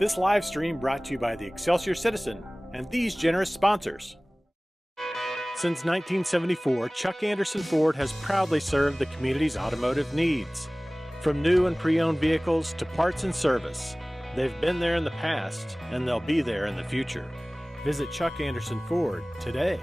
This live stream brought to you by the Excelsior Citizen and these generous sponsors. Since 1974, Chuck Anderson Ford has proudly served the community's automotive needs. From new and pre-owned vehicles to parts and service, they've been there in the past and they'll be there in the future. Visit Chuck Anderson Ford today.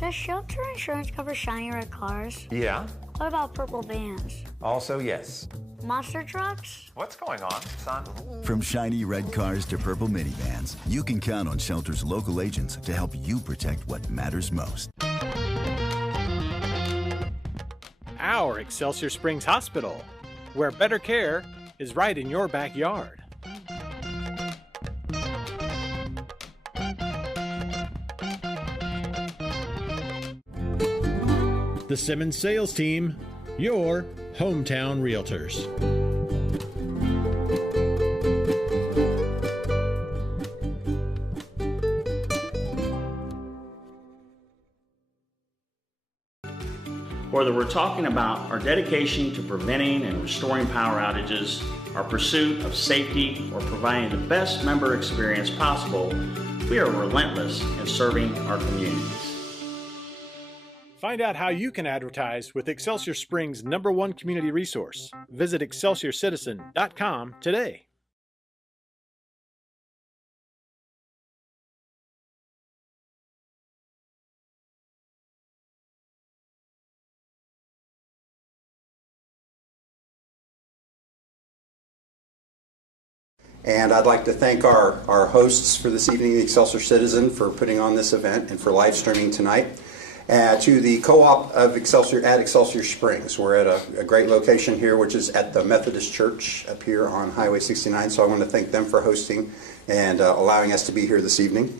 Does shelter insurance cover shiny red cars? Yeah. What about purple vans? Also, yes. Monster trucks? What's going on, son? From shiny red cars to purple minivans, you can count on Shelter's local agents to help you protect what matters most. Our Excelsior Springs Hospital, where better care is right in your backyard. The Simmons Sales Team, your hometown realtors. Whether we're talking about our dedication to preventing and restoring power outages, our pursuit of safety, or providing the best member experience possible, we are relentless in serving our communities. Find out how you can advertise with Excelsior Springs' #1 community resource. Visit ExcelsiorCitizen.com today. And I'd like to thank our hosts for this evening, the Excelsior Citizen, for putting on this event and for live streaming tonight. To the co-op of Excelsior Springs. We're at a great location here, which is at the Methodist Church up here on Highway 69. So I want to thank them for hosting and allowing us to be here this evening.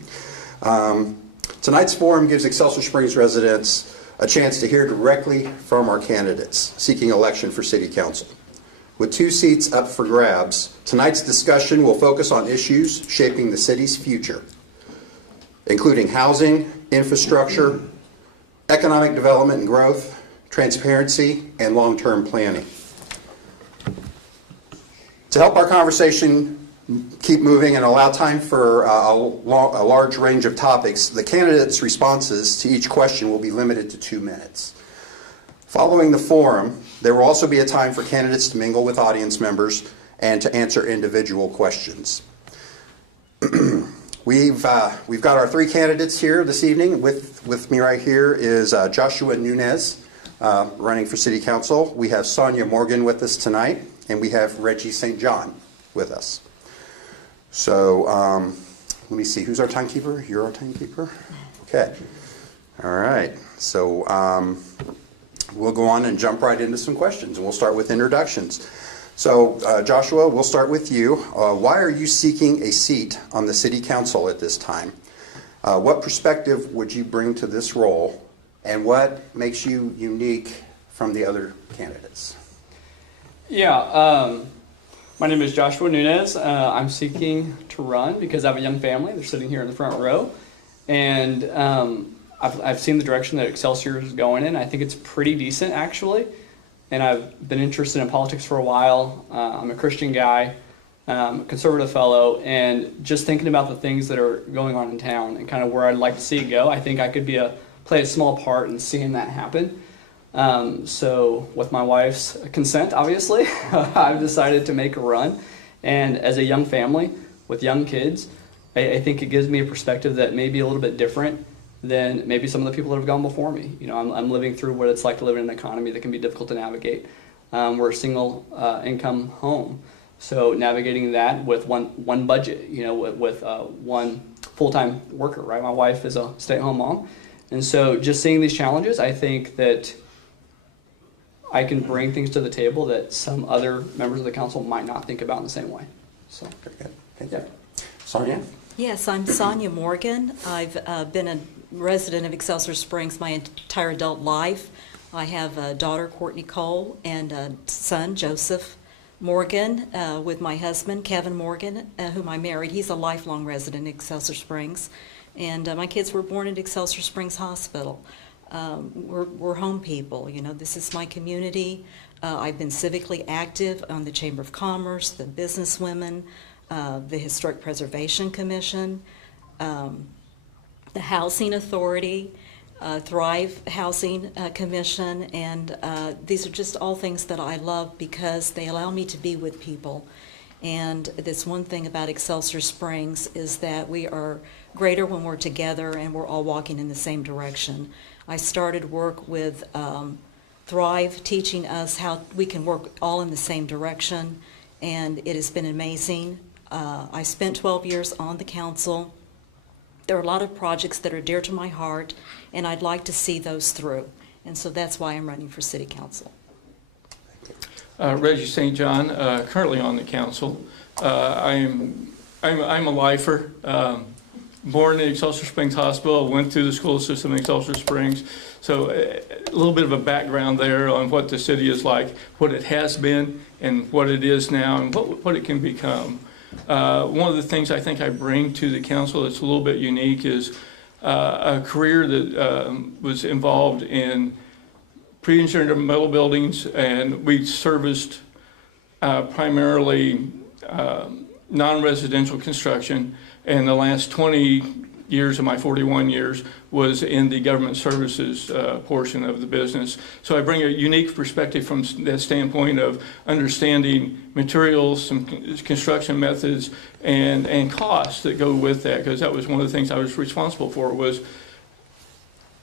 Tonight's forum gives Excelsior Springs residents a chance to hear directly from our candidates seeking election for City Council. With 2 seats up for grabs, tonight's discussion will focus on issues shaping the city's future, including housing, infrastructure, economic development and growth, transparency, and long-term planning. To help our conversation keep moving and allow time for a large range of topics, the candidates' responses to each question will be limited to 2 minutes. Following the forum, there will also be a time for candidates to mingle with audience members and to answer individual questions. We've got our 3 candidates here this evening. With me right here is Joshua Nunez, running for City Council. We have Sonia Morgan with us tonight, and we have Reggie St. John with us. So let me see, who's our timekeeper? You're our timekeeper? Okay. All right. So we'll go on and jump right into some questions, and we'll start with introductions. So, Joshua, we'll start with you. Why are you seeking a seat on the City Council at this time? What perspective would you bring to this role, and what makes you unique from the other candidates? Yeah, my name is Joshua Nunez. I'm seeking to run because I have a young family. They're sitting here in the front row, and I've seen the direction that Excelsior is going in. I think it's pretty decent, actually. And I've been interested in politics for a while. I'm a Christian guy, a conservative fellow, and just thinking about the things that are going on in town and kind of where I'd like to see it go, I think I could play a small part in seeing that happen. So with my wife's consent, obviously, I've decided to make a run. And as a young family with young kids, I think it gives me a perspective that may be a little bit different than maybe some of the people that have gone before me. You know, I'm living through what it's like to live in an economy that can be difficult to navigate. We're a single income home, so navigating that with one budget, you know, with one full-time worker, right? My wife is a stay-at-home mom, and so just seeing these challenges, I think that I can bring things to the table that some other members of the council might not think about in the same way. So, very good. Thank you. Sonia? Yes, I'm Sonia Morgan. I've been a resident of Excelsior Springs my entire adult life. I have a daughter, Courtney Cole, and a son, Joseph Morgan, with my husband, Kevin Morgan, whom I married. He's a lifelong resident of Excelsior Springs. And my kids were born at Excelsior Springs Hospital. We're home people. You know, this is my community. I've been civically active on the Chamber of Commerce, the businesswomen, the Historic Preservation Commission, the Housing Authority, Thrive Housing Commission, and these are just all things that I love because they allow me to be with people. And this one thing about Excelsior Springs is that we are greater when we're together and we're all walking in the same direction. I started work with Thrive, teaching us how we can work all in the same direction, and it has been amazing. I spent 12 years on the council. There are a lot of projects that are dear to my heart, and I'd like to see those through. And so that's why I'm running for City Council. Reggie St. John, currently on the council. I'm a lifer. Born in Excelsior Springs Hospital, went through the school system in Excelsior Springs. So a little bit of a background there on what the city is like, what it has been, and what it is now, and what it can become. One of the things I think I bring to the council that's a little bit unique is a career that was involved in pre-engineered metal buildings, and we serviced primarily non-residential construction, and the last 20 years of my 41 years was in the government services portion of the business. So I bring a unique perspective from that standpoint of understanding materials, some construction methods, and costs that go with that, because that was one of the things I was responsible for was,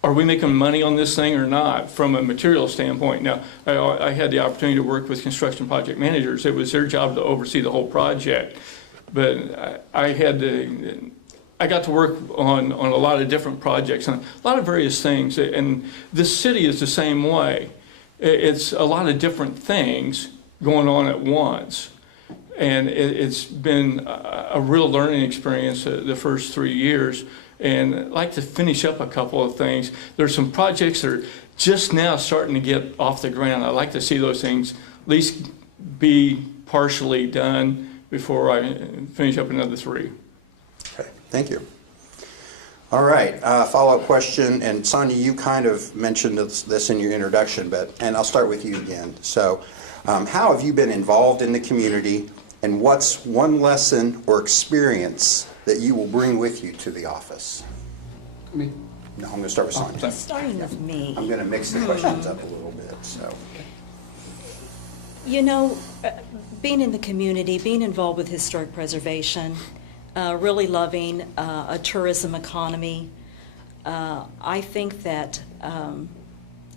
are we making money on this thing or not from a material standpoint? Now, I had the opportunity to work with construction project managers. It was their job to oversee the whole project. But I got to work on a lot of different projects and a lot of various things. And this city is the same way. It's a lot of different things going on at once. And it's been a real learning experience the first 3 years. And I'd like to finish up a couple of things. There's some projects that are just now starting to get off the ground. I'd like to see those things at least be partially done before I finish up another 3. Okay, thank you. All right, follow-up question, and Sonia, you kind of mentioned this in your introduction, and I'll start with you again. So, how have you been involved in the community, and what's one lesson or experience that you will bring with you to the office? Me? No, I'm going to start with Sonia. Starting with me. I'm going to mix the questions up a little bit. So, You know, being in the community, being involved with historic preservation, really loving a tourism economy, I think that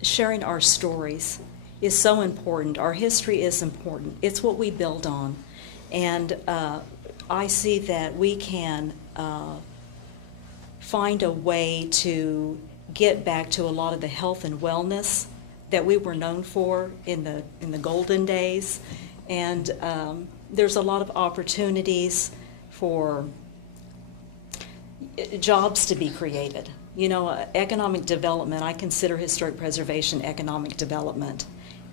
sharing our stories is so important. Our history is important. It's what we build on. And I see that we can find a way to get back to a lot of the health and wellness that we were known for in the golden days. And there's a lot of opportunities for jobs to be created. You know, economic development, I consider historic preservation economic development.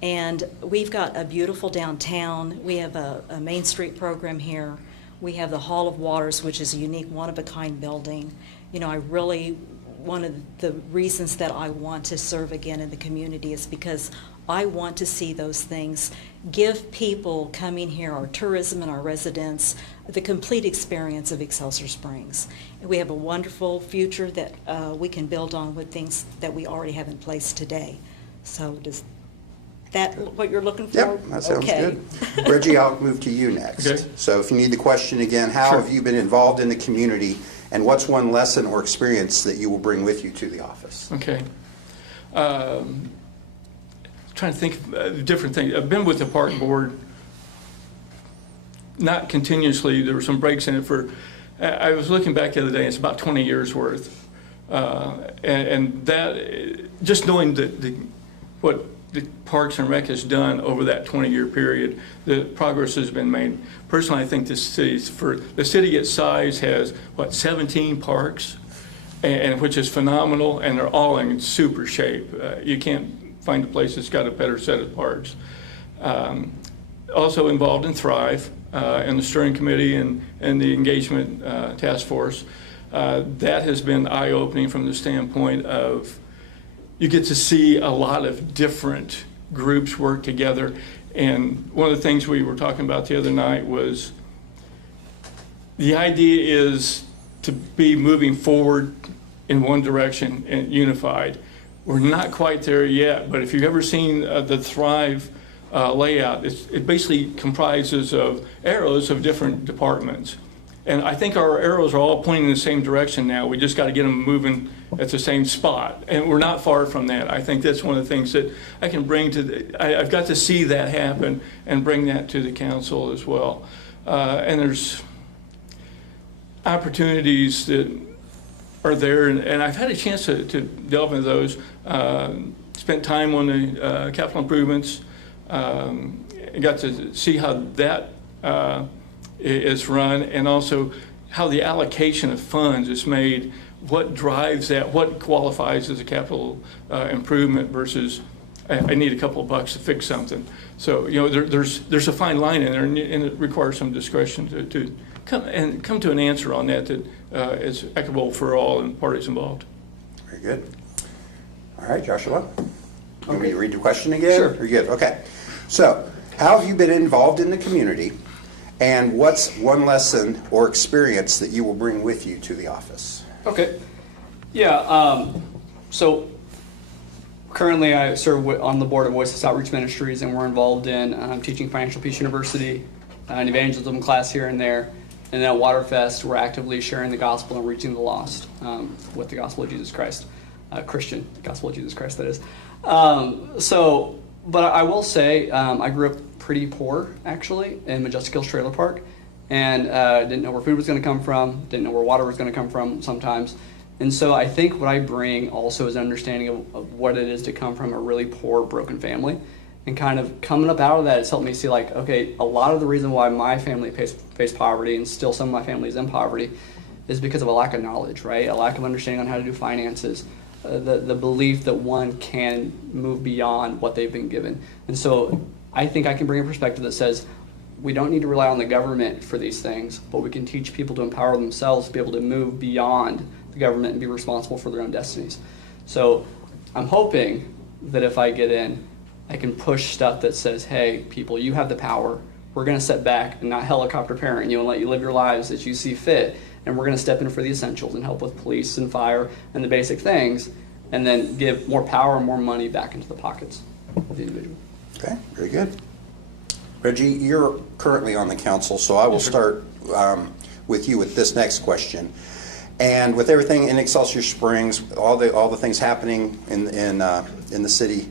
And we've got a beautiful downtown. We have a Main Street program here. We have the Hall of Waters, which is a unique one-of-a-kind building. You know, one of the reasons that I want to serve again in the community is because I want to see those things, give people coming here, our tourism and our residents, the complete experience of Excelsior Springs. And we have a wonderful future that we can build on with things that we already have in place today. So does that what you're looking for? Yep, that sounds good. Reggie, I'll move to you next. Okay. So if you need the question again, how Sure. have you been involved in the community, and what's one lesson or experience that you will bring with you to the office? Okay. Trying to think of different things. I've been with the park board, not continuously. There were some breaks in it for, I was looking back the other day, it's about 20 years worth. And that, just knowing what the Parks and Rec has done over that 20-year period, the progress has been made. Personally, I think the city its size has, 17 parks, and which is phenomenal, and they're all in super shape. You can't find a place that's got a better set of parks. Also involved in Thrive and the steering committee and the engagement task force. That has been eye-opening from the standpoint of you get to see a lot of different groups work together. And one of the things we were talking about the other night was the idea is to be moving forward in one direction and unified. We're not quite there yet, but if you've ever seen the Thrive layout, it basically comprises of arrows of different departments. And I think our arrows are all pointing in the same direction now. We just got to get them moving at the same spot. And we're not far from that. I think that's one of the things that I can bring to I've got to see that happen and bring that to the council as well. And there's opportunities that are there, and I've had a chance to delve into those. Spent time on the capital improvements. Got to see how that is run, and also how the allocation of funds is made, what drives that, what qualifies as a capital improvement versus I need a couple of bucks to fix something. So, you know, there's a fine line in there, and it requires some discretion to come to an answer on that is equitable for all and parties involved. Very good. All right, Joshua. Can we read the question again? Sure. You're good. Okay. So, how have you been involved in the community, and what's one lesson or experience that you will bring with you to the office? Okay. Yeah. So currently I serve on the board of Voices Outreach Ministries, and we're involved in teaching Financial Peace University, an evangelism class here and there. And then at Waterfest, we're actively sharing the gospel and reaching the lost with the gospel of Jesus Christ. Christian gospel of Jesus Christ, that is. But I will say, I grew up pretty poor, actually, in Majestic Hills Trailer Park, and didn't know where food was going to come from, didn't know where water was going to come from sometimes. And so I think what I bring also is an understanding of what it is to come from a really poor, broken family. And kind of coming up out of that, it's helped me see, like, okay, a lot of the reason why my family faced poverty, and still some of my family is in poverty, is because of a lack of knowledge, right? A lack of understanding on how to do finances. The belief that one can move beyond what they've been given. And so I think I can bring a perspective that says we don't need to rely on the government for these things, but we can teach people to empower themselves to be able to move beyond the government and be responsible for their own destinies. So I'm hoping that if I get in, I can push stuff that says, hey, people, you have the power. We're going to step back and not helicopter parent you and let you live your lives as you see fit. And we're going to step in for the essentials and help with police and fire and the basic things, and then give more power and more money back into the pockets of the individual. Okay, very good. Reggie, you're currently on the council, so I will start with you with this next question. And with everything in Excelsior Springs, all the things happening in the city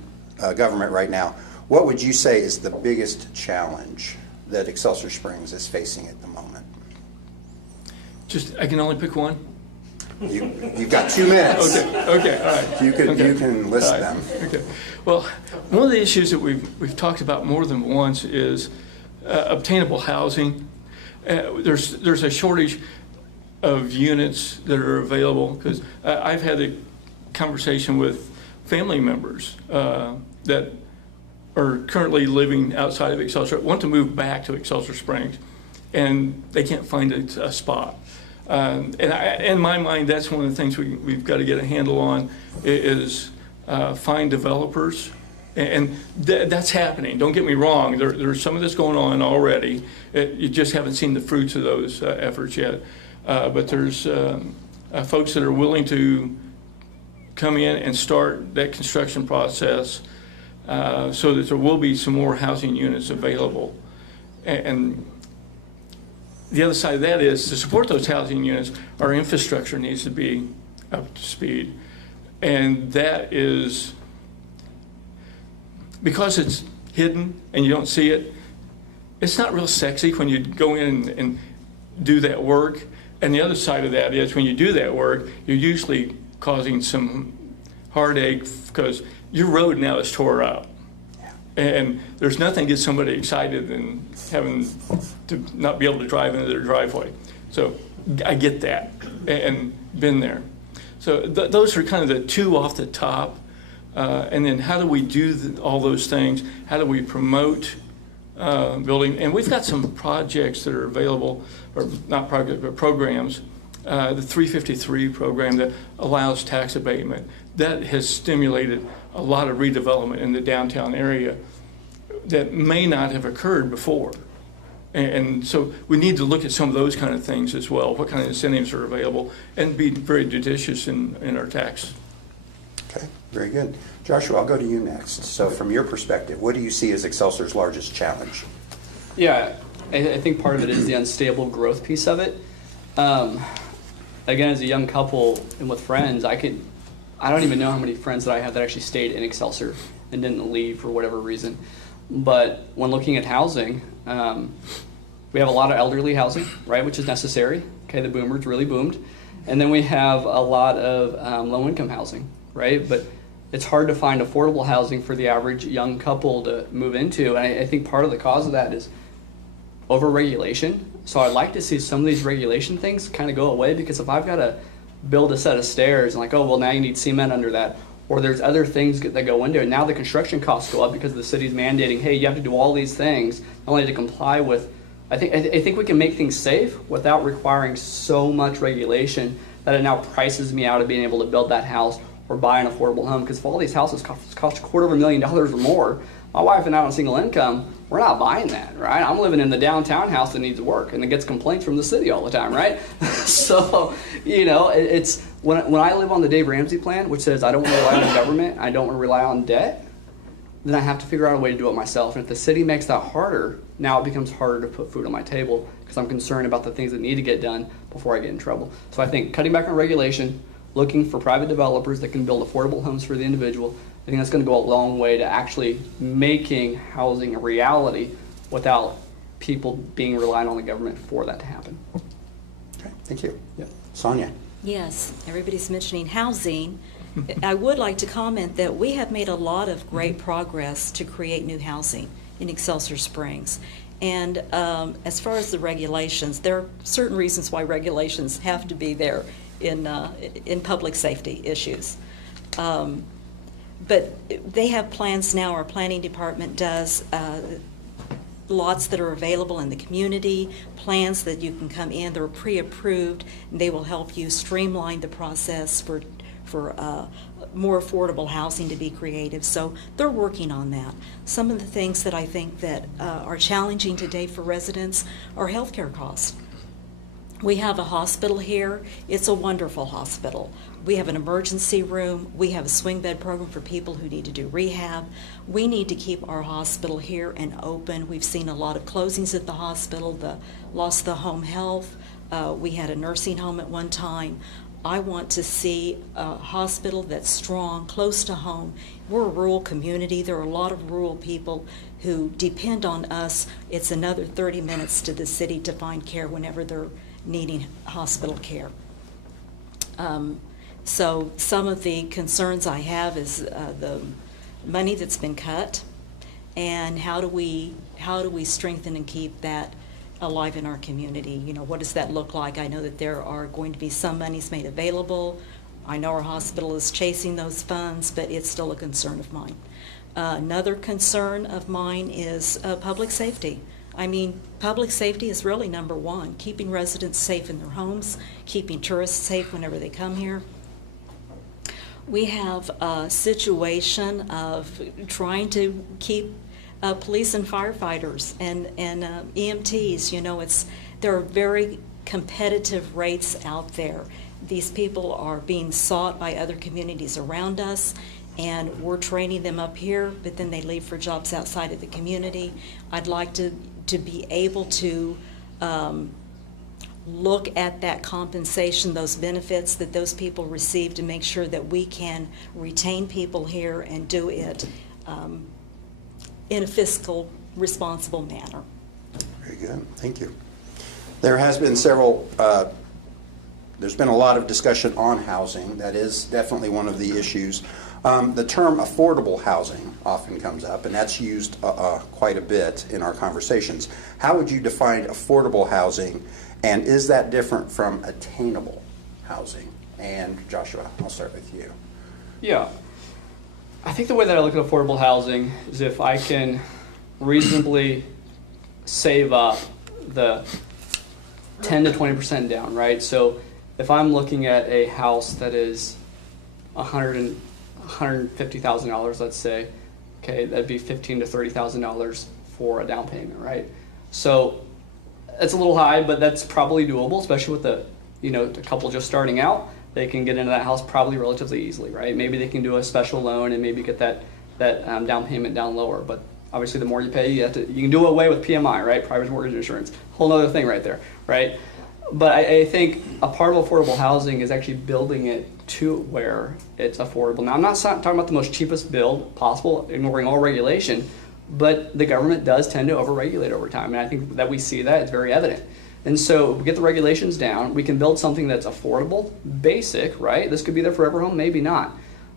government right now, what would you say is the biggest challenge that Excelsior Springs is facing at the moment? I can only pick one? You've got 2 minutes. Okay, all right. You can list them. Okay. Well, one of the issues that we've talked about more than once is obtainable housing. There's a shortage of units that are available, because I've had a conversation with family members that are currently living outside of Excelsior, want to move back to Excelsior Springs, and they can't find a spot. And in my mind, that's one of the things we've got to get a handle on is find developers. And that's happening. Don't get me wrong. There's some of this going on already. You just haven't seen the fruits of those efforts yet. But there's folks that are willing to come in and start that construction process so that there will be some more housing units available. And the other side of that is, to support those housing units, our infrastructure needs to be up to speed. And that is, because it's hidden and you don't see it, it's not real sexy when you go in and do that work. And the other side of that is, when you do that work, you're usually causing some heartache because your road now is tore up. And there's nothing gets somebody excited than having to not be able to drive into their driveway. So I get that and been there. So those are kind of the two off the top. And then how do we do all those things? How do we promote building? And we've got some projects that are available, or not projects, but programs. The 353 program that allows tax abatement. That has stimulated a lot of redevelopment in the downtown area that may not have occurred before. And so we need to look at some of those kind of things as well, what kind of incentives are available, and be very judicious in our tax. Okay, very good. Joshua, I'll go to you next. So from your perspective, what do you see as Excelsior's largest challenge? Yeah, I think part of it is the unstable growth piece of it. Again, as a young couple and with friends, I don't even know how many friends that I have that actually stayed in Excelsior and didn't leave for whatever reason. But when looking at housing, we have a lot of elderly housing, right, which is necessary. Okay, the boomers really boomed. And then we have a lot of low-income housing, right? But it's hard to find affordable housing for the average young couple to move into. And I think part of the cause of that is over-regulation. So I'd like to see some of these regulation things kind of go away, because if I've got to build a set of stairs and like, oh, well, now you need cement under that, or there's other things that go into it. Now the construction costs go up because the city's mandating, hey, you have to do all these things, not only to comply with. I think we can make things safe without requiring so much regulation that it now prices me out of being able to build that house or buy an affordable home. Because if all these houses cost $250,000 or more, my wife and I on single income, we're not buying that, right? I'm living in the downtown house that needs work and that gets complaints from the city all the time, right? So, it's when I live on the Dave Ramsey plan, which says I don't want to rely on government, I don't want to rely on debt, then I have to figure out a way to do it myself. And if the city makes that harder, now it becomes harder to put food on my table because I'm concerned about the things that need to get done before I get in trouble. So I think cutting back on regulation, looking for private developers that can build affordable homes for the individual, I think that's going to go a long way to actually making housing a reality without people being reliant on the government for that to happen. Okay, thank you. Yep. Sonia. Yes, everybody's mentioning housing. I would like to comment that we have made a lot of great progress to create new housing in Excelsior Springs. And as far as the regulations, there are certain reasons why regulations have to be there in public safety issues. But they have plans now, our planning department does, lots that are available in the community, plans that you can come in, they're pre-approved, and they will help you streamline the process for more affordable housing to be creative. So they're working on that. Some of the things that I think that are challenging today for residents are healthcare costs. We have a hospital here. It's a wonderful hospital. We have an emergency room. We have a swing bed program for people who need to do rehab. We need to keep our hospital here and open. We've seen a lot of closings at the hospital, lost the home health. We had a nursing home at one time. I want to see a hospital that's strong, close to home. We're a rural community. There are a lot of rural people who depend on us. It's another 30 minutes to the city to find care whenever they're needing hospital care. So some of the concerns I have is the money that's been cut, and how do we strengthen and keep that alive in our community? What does that look like? I know that there are going to be some monies made available. I know our hospital is chasing those funds, but it's still a concern of mine. Another concern of mine is public safety. I mean, public safety is really number one, keeping residents safe in their homes, keeping tourists safe whenever they come here. We have a situation of trying to keep police and firefighters and EMTs. There are very competitive rates out there. These people are being sought by other communities around us, and we're training them up here, but then they leave for jobs outside of the community. I'd like to be able to look at that compensation, those benefits that those people receive, to make sure that we can retain people here and do it in a fiscal responsible manner. Very good, thank you. There has been there's been a lot of discussion on housing. That is definitely one of the issues. The term affordable housing often comes up, and that's used quite a bit in our conversations. How would you define affordable housing, and is that different from attainable housing? And Joshua, I'll start with you. Yeah. I think the way that I look at affordable housing is if I can reasonably save up the 10 to 20% down, right? So if I'm looking at a house that is $150,000, let's say, okay, that'd be $15,000 to $30,000 for a down payment, right? So It's a little high, but that's probably doable, especially with the couple just starting out. They can get into that house probably relatively easily, right? Maybe they can do a special loan and maybe get that down payment down lower. But obviously, the more you pay, you can do away with PMI, right? Private mortgage insurance, whole other thing right there, right? But I think a part of affordable housing is actually building it to where it's affordable. Now, I'm not talking about the most cheapest build possible, ignoring all regulation, but the government does tend to overregulate over time, and I think that we see that. It's very evident. And so we get the regulations down, we can build something that's affordable, basic, right? This could be their forever home, maybe not.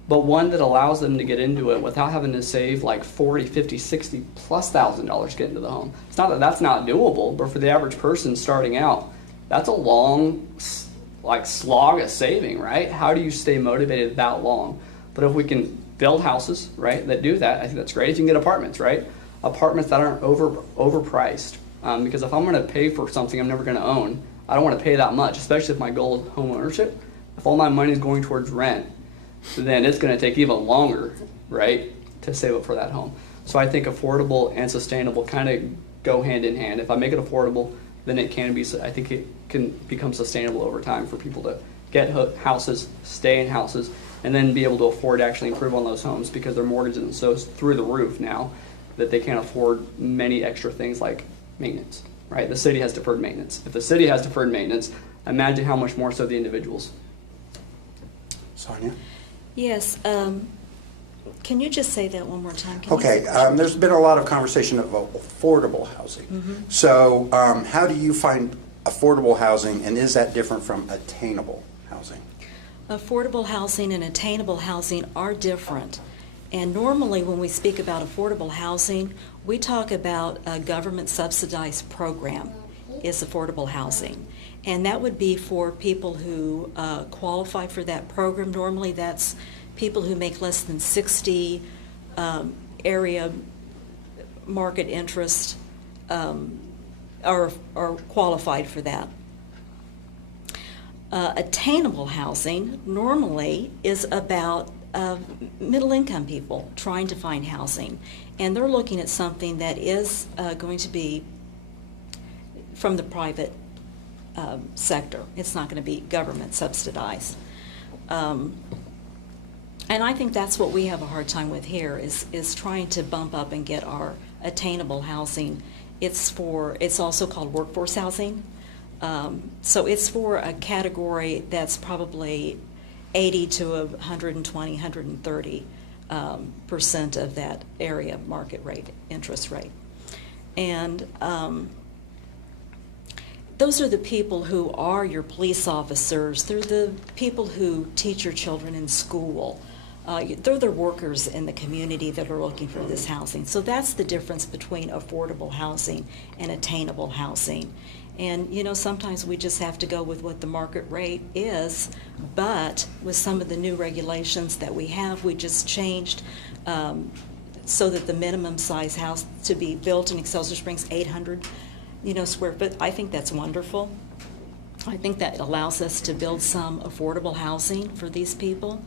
But one that allows them to get into it without having to save like $40, $50, $60 plus $1,000 to get into the home. It's not that that's not doable, but for the average person starting out, that's a long slog of saving, right? How do you stay motivated that long? But if we can build houses, right, that do that, I think that's great. If you can get apartments, right? Apartments that aren't overpriced. Because if I'm going to pay for something I'm never going to own, I don't want to pay that much, especially if my goal is home ownership. If all my money is going towards rent, then it's going to take even longer, right, to save up for that home. So I think affordable and sustainable kind of go hand in hand. If I make it affordable, then I think it can become sustainable over time for people to get houses, stay in houses, and then be able to afford to actually improve on those homes because their mortgages are so through the roof now that they can't afford many extra things like maintenance, right? The city has deferred maintenance. If the city has deferred maintenance, imagine how much more so the individuals. Sonia? Yes. Can you just say that one more time? Okay. There's been a lot of conversation about affordable housing. Mm-hmm. So how do you find affordable housing, and is that different from attainable housing? Affordable housing and attainable housing are different. And normally when we speak about affordable housing, we talk about a government subsidized program is affordable housing. And that would be for people who qualify for that program. Normally that's people who make less than 60 area market interest are qualified for that. Attainable housing normally is about middle-income people trying to find housing, and they're looking at something that is going to be from the private sector. It's not going to be government subsidized. And I think that's what we have a hard time with here is trying to bump up and get our attainable housing. It's also called workforce housing. So it's for a category that's probably 80 to 120, 130 % of that area market rate, interest rate. And those are the people who are your police officers. They're the people who teach your children in school. They're the workers in the community that are looking for this housing. So that's the difference between affordable housing and attainable housing. And, you know, sometimes we just have to go with what the market rate is, but with some of the new regulations that we have, we just changed so that the minimum size house to be built in Excelsior Springs, 800, square foot. I think that's wonderful. I think that allows us to build some affordable housing for these people.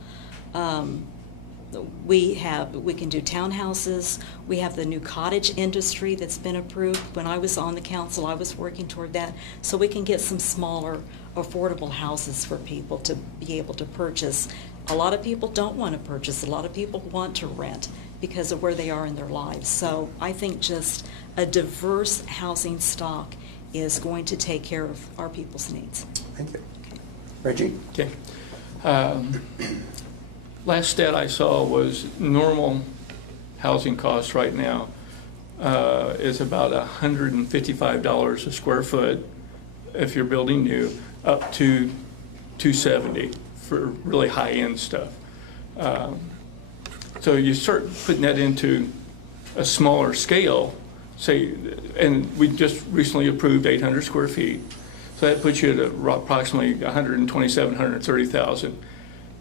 We can do townhouses. We have the new cottage industry that's been approved. When I was on the council, I was working toward that. So we can get some smaller, affordable houses for people to be able to purchase. A lot of people don't want to purchase. A lot of people want to rent because of where they are in their lives. So I think just a diverse housing stock is going to take care of our people's needs. Thank you. Okay. Reggie? Okay. Last stat I saw was normal housing costs right now is about $155 a square foot if you're building new, up to $270 for really high-end stuff. So you start putting that into a smaller scale, say, and we just recently approved 800 square feet. So that puts you at approximately $127,000, $130,000.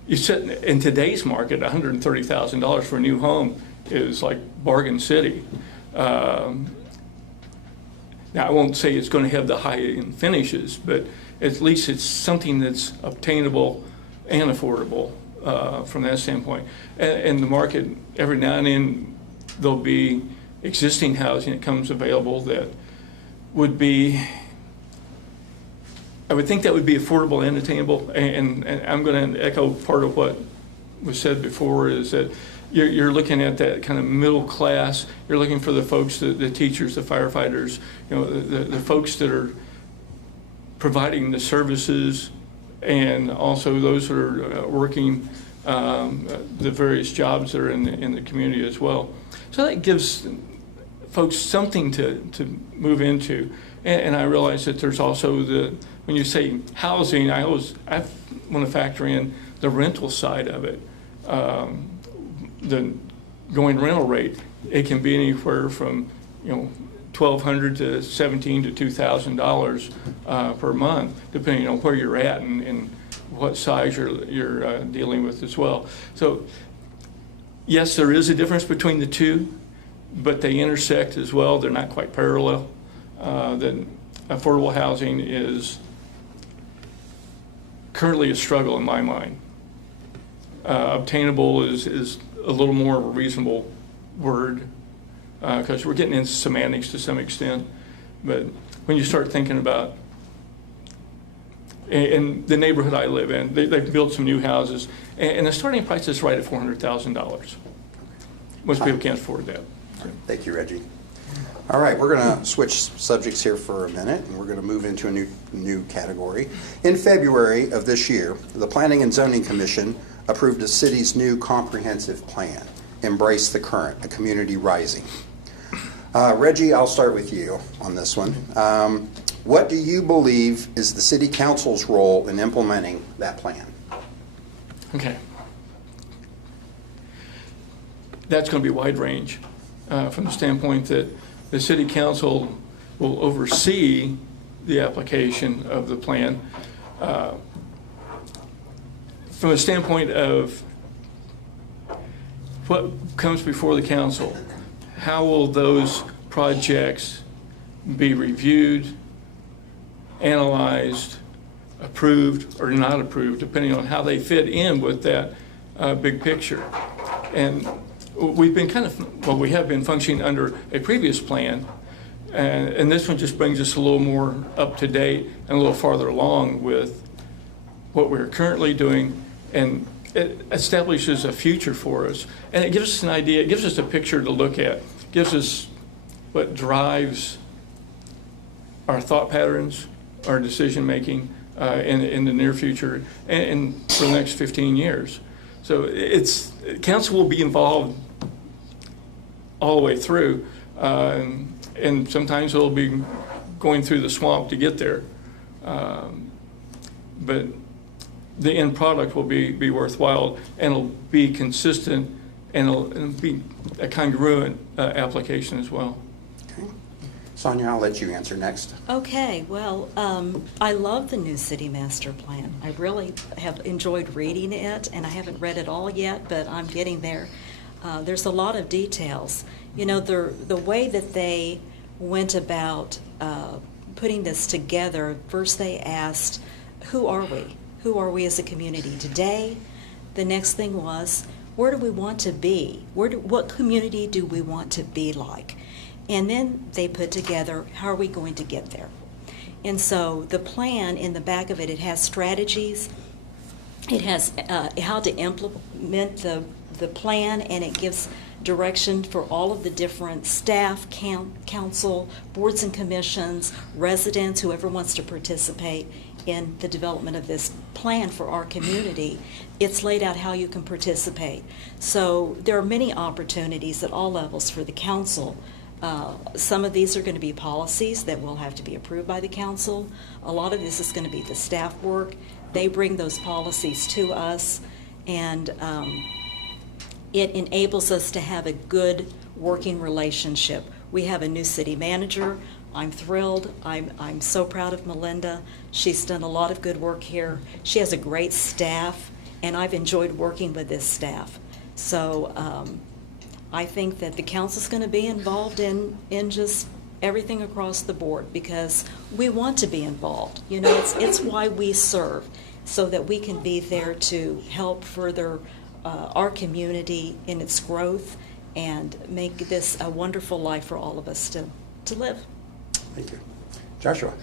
You sit in today's market, $130,000 for a new home is like bargain city. Now I won't say it's going to have the high-end finishes, but at least it's something that's obtainable and affordable from that standpoint. And the market, every now and then, there'll be existing housing that comes available that would be I would think that would be affordable and attainable, and I'm going to echo part of what was said before, is that you're looking at that kind of middle class. You're looking for the folks, the teachers, the firefighters, the folks that are providing the services, and also those that are working the various jobs that are in the community as well. So that gives folks something to move into. And I realize that there's also when you say housing, I want to factor in the rental side of it. The going rental rate, it can be anywhere from $1,200 to $1,700 to $2,000 per month, depending on where you're at and what size you're dealing with as well. So yes, there is a difference between the two, but they intersect as well. They're not quite parallel. Then affordable housing is currently a struggle in my mind. Obtainable is a little more of a reasonable word, because we're getting into semantics to some extent. But when you start thinking about, in the neighborhood I live in, they've built some new houses, and the starting price is right at $400,000. Most people can't afford that. Thank you, Reggie. All right, we're going to switch subjects here for a minute, and we're going to move into a new category. In February of this year, the Planning and Zoning Commission approved the city's new comprehensive plan, Embrace the Current, a Community Rising. Reggie, I'll start with you on this one. What do you believe is the City Council's role in implementing that plan? Okay. That's going to be wide range from the standpoint that the City Council will oversee the application of the plan. From a standpoint of what comes before the council, how will those projects be reviewed, analyzed, approved, or not approved, depending on how they fit in with that big picture. And we've been we have been functioning under a previous plan, and this one just brings us a little more up to date and a little farther along with what we're currently doing, and it establishes a future for us. And it gives us an idea, it gives us a picture to look at, gives us what drives our thought patterns, our decision making in the near future and for the next 15 years. So council will be involved all the way through, and sometimes it'll be going through the swamp to get there. But the end product will be worthwhile, and it'll be consistent, and it'll be a congruent application as well. Okay. Sonia, I'll let you answer next. Okay, well, I love the new city master plan. I really have enjoyed reading it, and I haven't read it all yet, but I'm getting there. There's a lot of details. The way that they went about putting this together, first they asked, who are we? Who are we as a community today? The next thing was, where do we want to be? What community do we want to be like? And then they put together, how are we going to get there? And so the plan, in the back of it, it has strategies, it has how to implement the plan, and it gives direction for all of the different staff, council, boards and commissions, residents, whoever wants to participate in the development of this plan for our community. It's laid out how you can participate. So there are many opportunities at all levels for the council. Some of these are going to be policies that will have to be approved by the council. A lot of this is going to be the staff work. They bring those policies to us, and it enables us to have a good working relationship. We have a new city manager. I'm thrilled. I'm so proud of Melinda. She's done a lot of good work here. She has a great staff, and I've enjoyed working with this staff. So I think that the council's going to be involved in just everything across the board, because we want to be involved. It's why we serve, so that we can be there to help further our community in its growth and make this a wonderful life for all of us to live. Thank you. Joshua.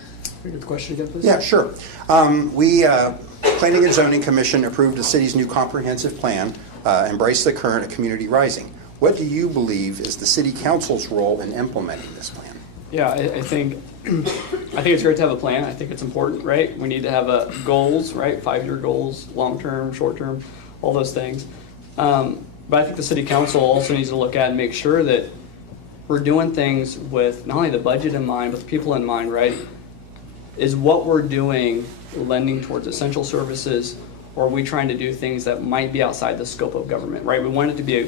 Repeat the question again, please. Yeah, sure. Planning and Zoning Commission approved the city's new comprehensive plan, Embrace the Current, a Community Rising. What do you believe is the city council's role in implementing this plan? Yeah, I think it's great to have a plan. I think it's important, right? We need to have goals, right? 5-year goals, long-term, short-term, all those things. But I think the city council also needs to look at and make sure that we're doing things with not only the budget in mind, but the people in mind, right? Is what we're doing lending towards essential services, or are we trying to do things that might be outside the scope of government, right? We want it to be a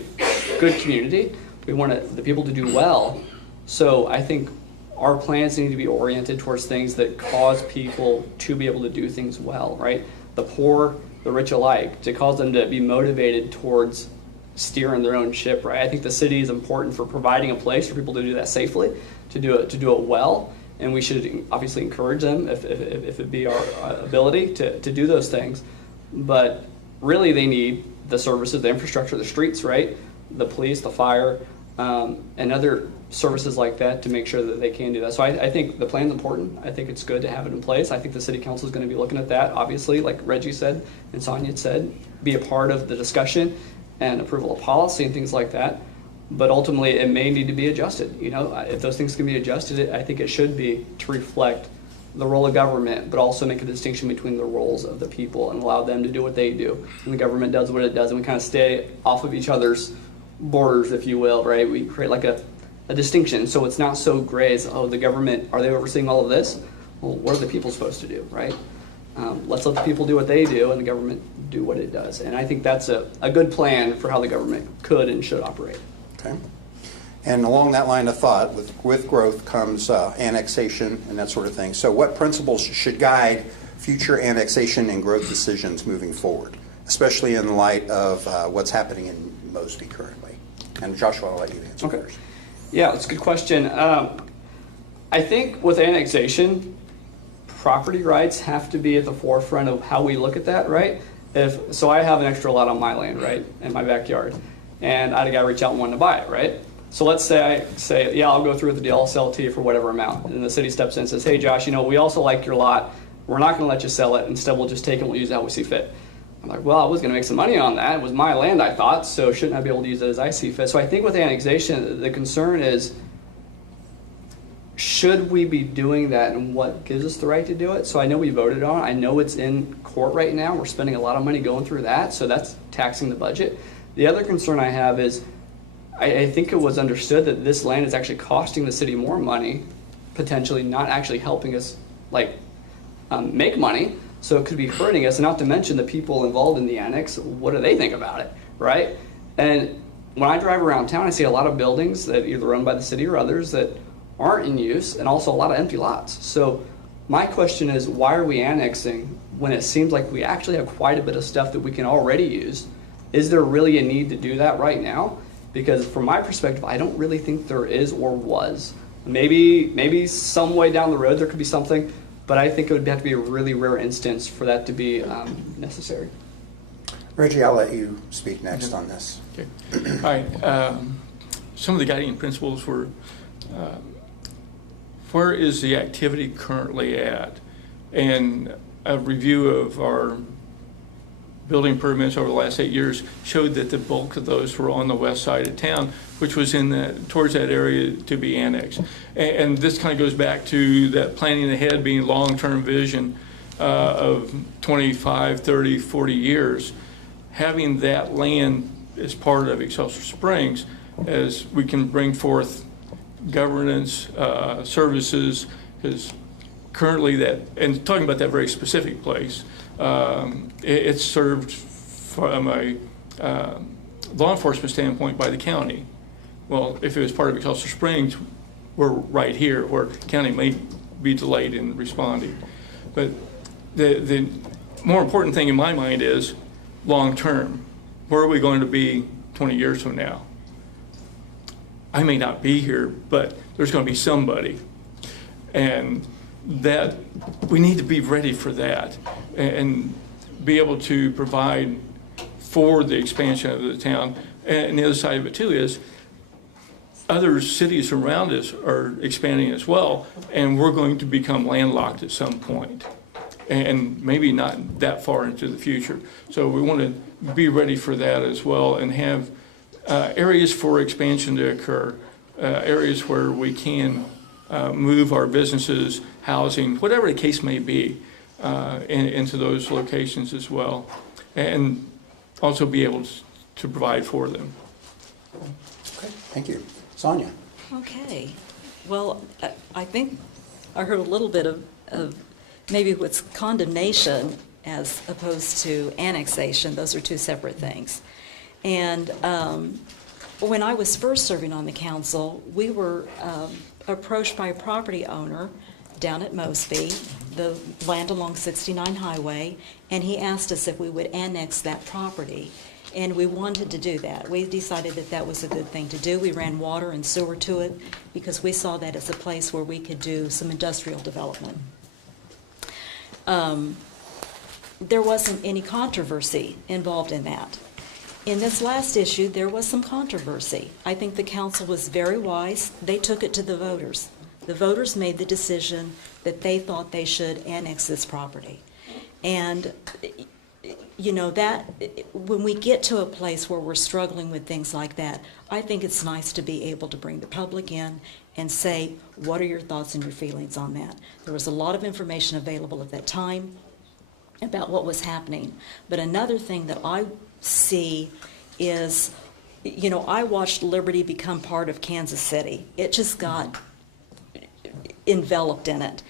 good community. We want the people to do well. So I think our plans need to be oriented towards things that cause people to be able to do things well, right? The poor, the rich alike, to cause them to be motivated towards steering their own ship, right? I think the city is important for providing a place for people to do that safely, to do it well, and we should obviously encourage them if it be our ability to do those things. But really, they need the services, the infrastructure, the streets, right? The police, the fire, and other services like that to make sure that they can do that. So I think the plan's important. I think it's good to have it in place. I think the city council is going to be looking at that, obviously, like Reggie said and Sonia said, be a part of the discussion and approval of policy and things like that. But ultimately, it may need to be adjusted. You know, if those things can be adjusted, I think it should be to reflect the role of government, but also make a distinction between the roles of the people and allow them to do what they do. And the government does what it does, and we kind of stay off of each other's borders, if you will, right? We create like a distinction, so it's not so gray as, oh, the government, are they overseeing all of this? Well, what are the people supposed to do, right? Let's let the people do what they do and the government do what it does. And I think that's a good plan for how the government could and should operate. Okay. And along that line of thought, with growth comes annexation and that sort of thing. So what principles should guide future annexation and growth decisions moving forward, especially in light of what's happening in Mosby currently? And Joshua, I'll let you answer first. Yeah, it's a good question. I think with annexation, property rights have to be at the forefront of how we look at that, right? So I have an extra lot on my land, right, in my backyard, and I had a guy reach out and want to buy it, right? So let's say I say, yeah, I'll go through with the deal, I'll sell it to you for whatever amount. And the city steps in and says, hey, Josh, we also like your lot. We're not going to let you sell it. Instead, we'll just take it and we'll use it how we see fit. I'm like, well, I was going to make some money on that. It was my land, I thought, so shouldn't I be able to use it as I see fit? So I think with annexation, the concern is, should we be doing that, and what gives us the right to do it? So I know we voted on it. I know it's in court right now. We're spending a lot of money going through that, so that's taxing the budget. The other concern I have is, I think it was understood that this land is actually costing the city more money, potentially not actually helping us make money. So it could be hurting us, and not to mention the people involved in the annex. What do they think about it, right? And when I drive around town, I see a lot of buildings that either run by the city or others that aren't in use, and also a lot of empty lots. So my question is, why are we annexing when it seems like we actually have quite a bit of stuff that we can already use? Is there really a need to do that right now? Because from my perspective, I don't really think there is or was. Maybe some way down the road there could be something, but I think it would have to be a really rare instance for that to be necessary. Reggie, I'll let you speak next on this. Okay. All right. Some of the guiding principles were, where is the activity currently at? And a review of our building permits over the last 8 years showed that the bulk of those were on the west side of town, which was towards that area to be annexed. And this kind of goes back to that planning ahead, being long-term vision of 25, 30, 40 years. Having that land as part of Excelsior Springs, as we can bring forth governance, services, because currently and talking about that very specific place, it's served from a law enforcement standpoint by the county. Well, if it was part of Excelsior Springs, we're right here, where county may be delayed in responding. But the more important thing in my mind is long term. Where are we going to be 20 years from now? I may not be here, but there's going to be somebody. And that we need to be ready for that and be able to provide for the expansion of the town. And the other side of it too is other cities around us are expanding as well, and we're going to become landlocked at some point, and maybe not that far into the future. So we want to be ready for that as well, and have areas for expansion to occur, areas where we can move our businesses, housing, whatever the case may be, into those locations as well, and also be able to provide for them. Okay, thank you. Sonia. Okay. Well, I think I heard a little bit of maybe what's condemnation as opposed to annexation. Those are two separate things. And when I was first serving on the council, we were approached by a property owner down at Mosby, the land along 69 Highway, and he asked us if we would annex that property. And we wanted to do that. We decided that that was a good thing to do. We ran water and sewer to it because we saw that as a place where we could do some industrial development. There wasn't any controversy involved in that. In this last issue, there was some controversy. I think the council was very wise. They took it to the voters. The voters made the decision that they thought they should annex this property. And you know, that when we get to a place where we're struggling with things like that, I think it's nice to be able to bring the public in and say, what are your thoughts and your feelings on that? There was a lot of information available at that time about what was happening. But another thing that I see is, you know, I watched Liberty become part of Kansas City. It just got enveloped in it.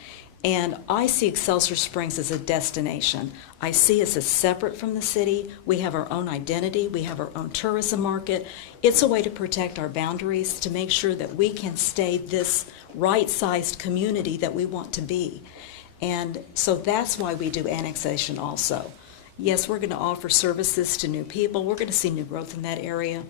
And I see Excelsior Springs as a destination. I see us as separate from the city. We have our own identity. We have our own tourism market. It's a way to protect our boundaries, to make sure that we can stay this right-sized community that we want to be. And so that's why we do annexation also. Yes, we're going to offer services to new people. We're going to see new growth in that area.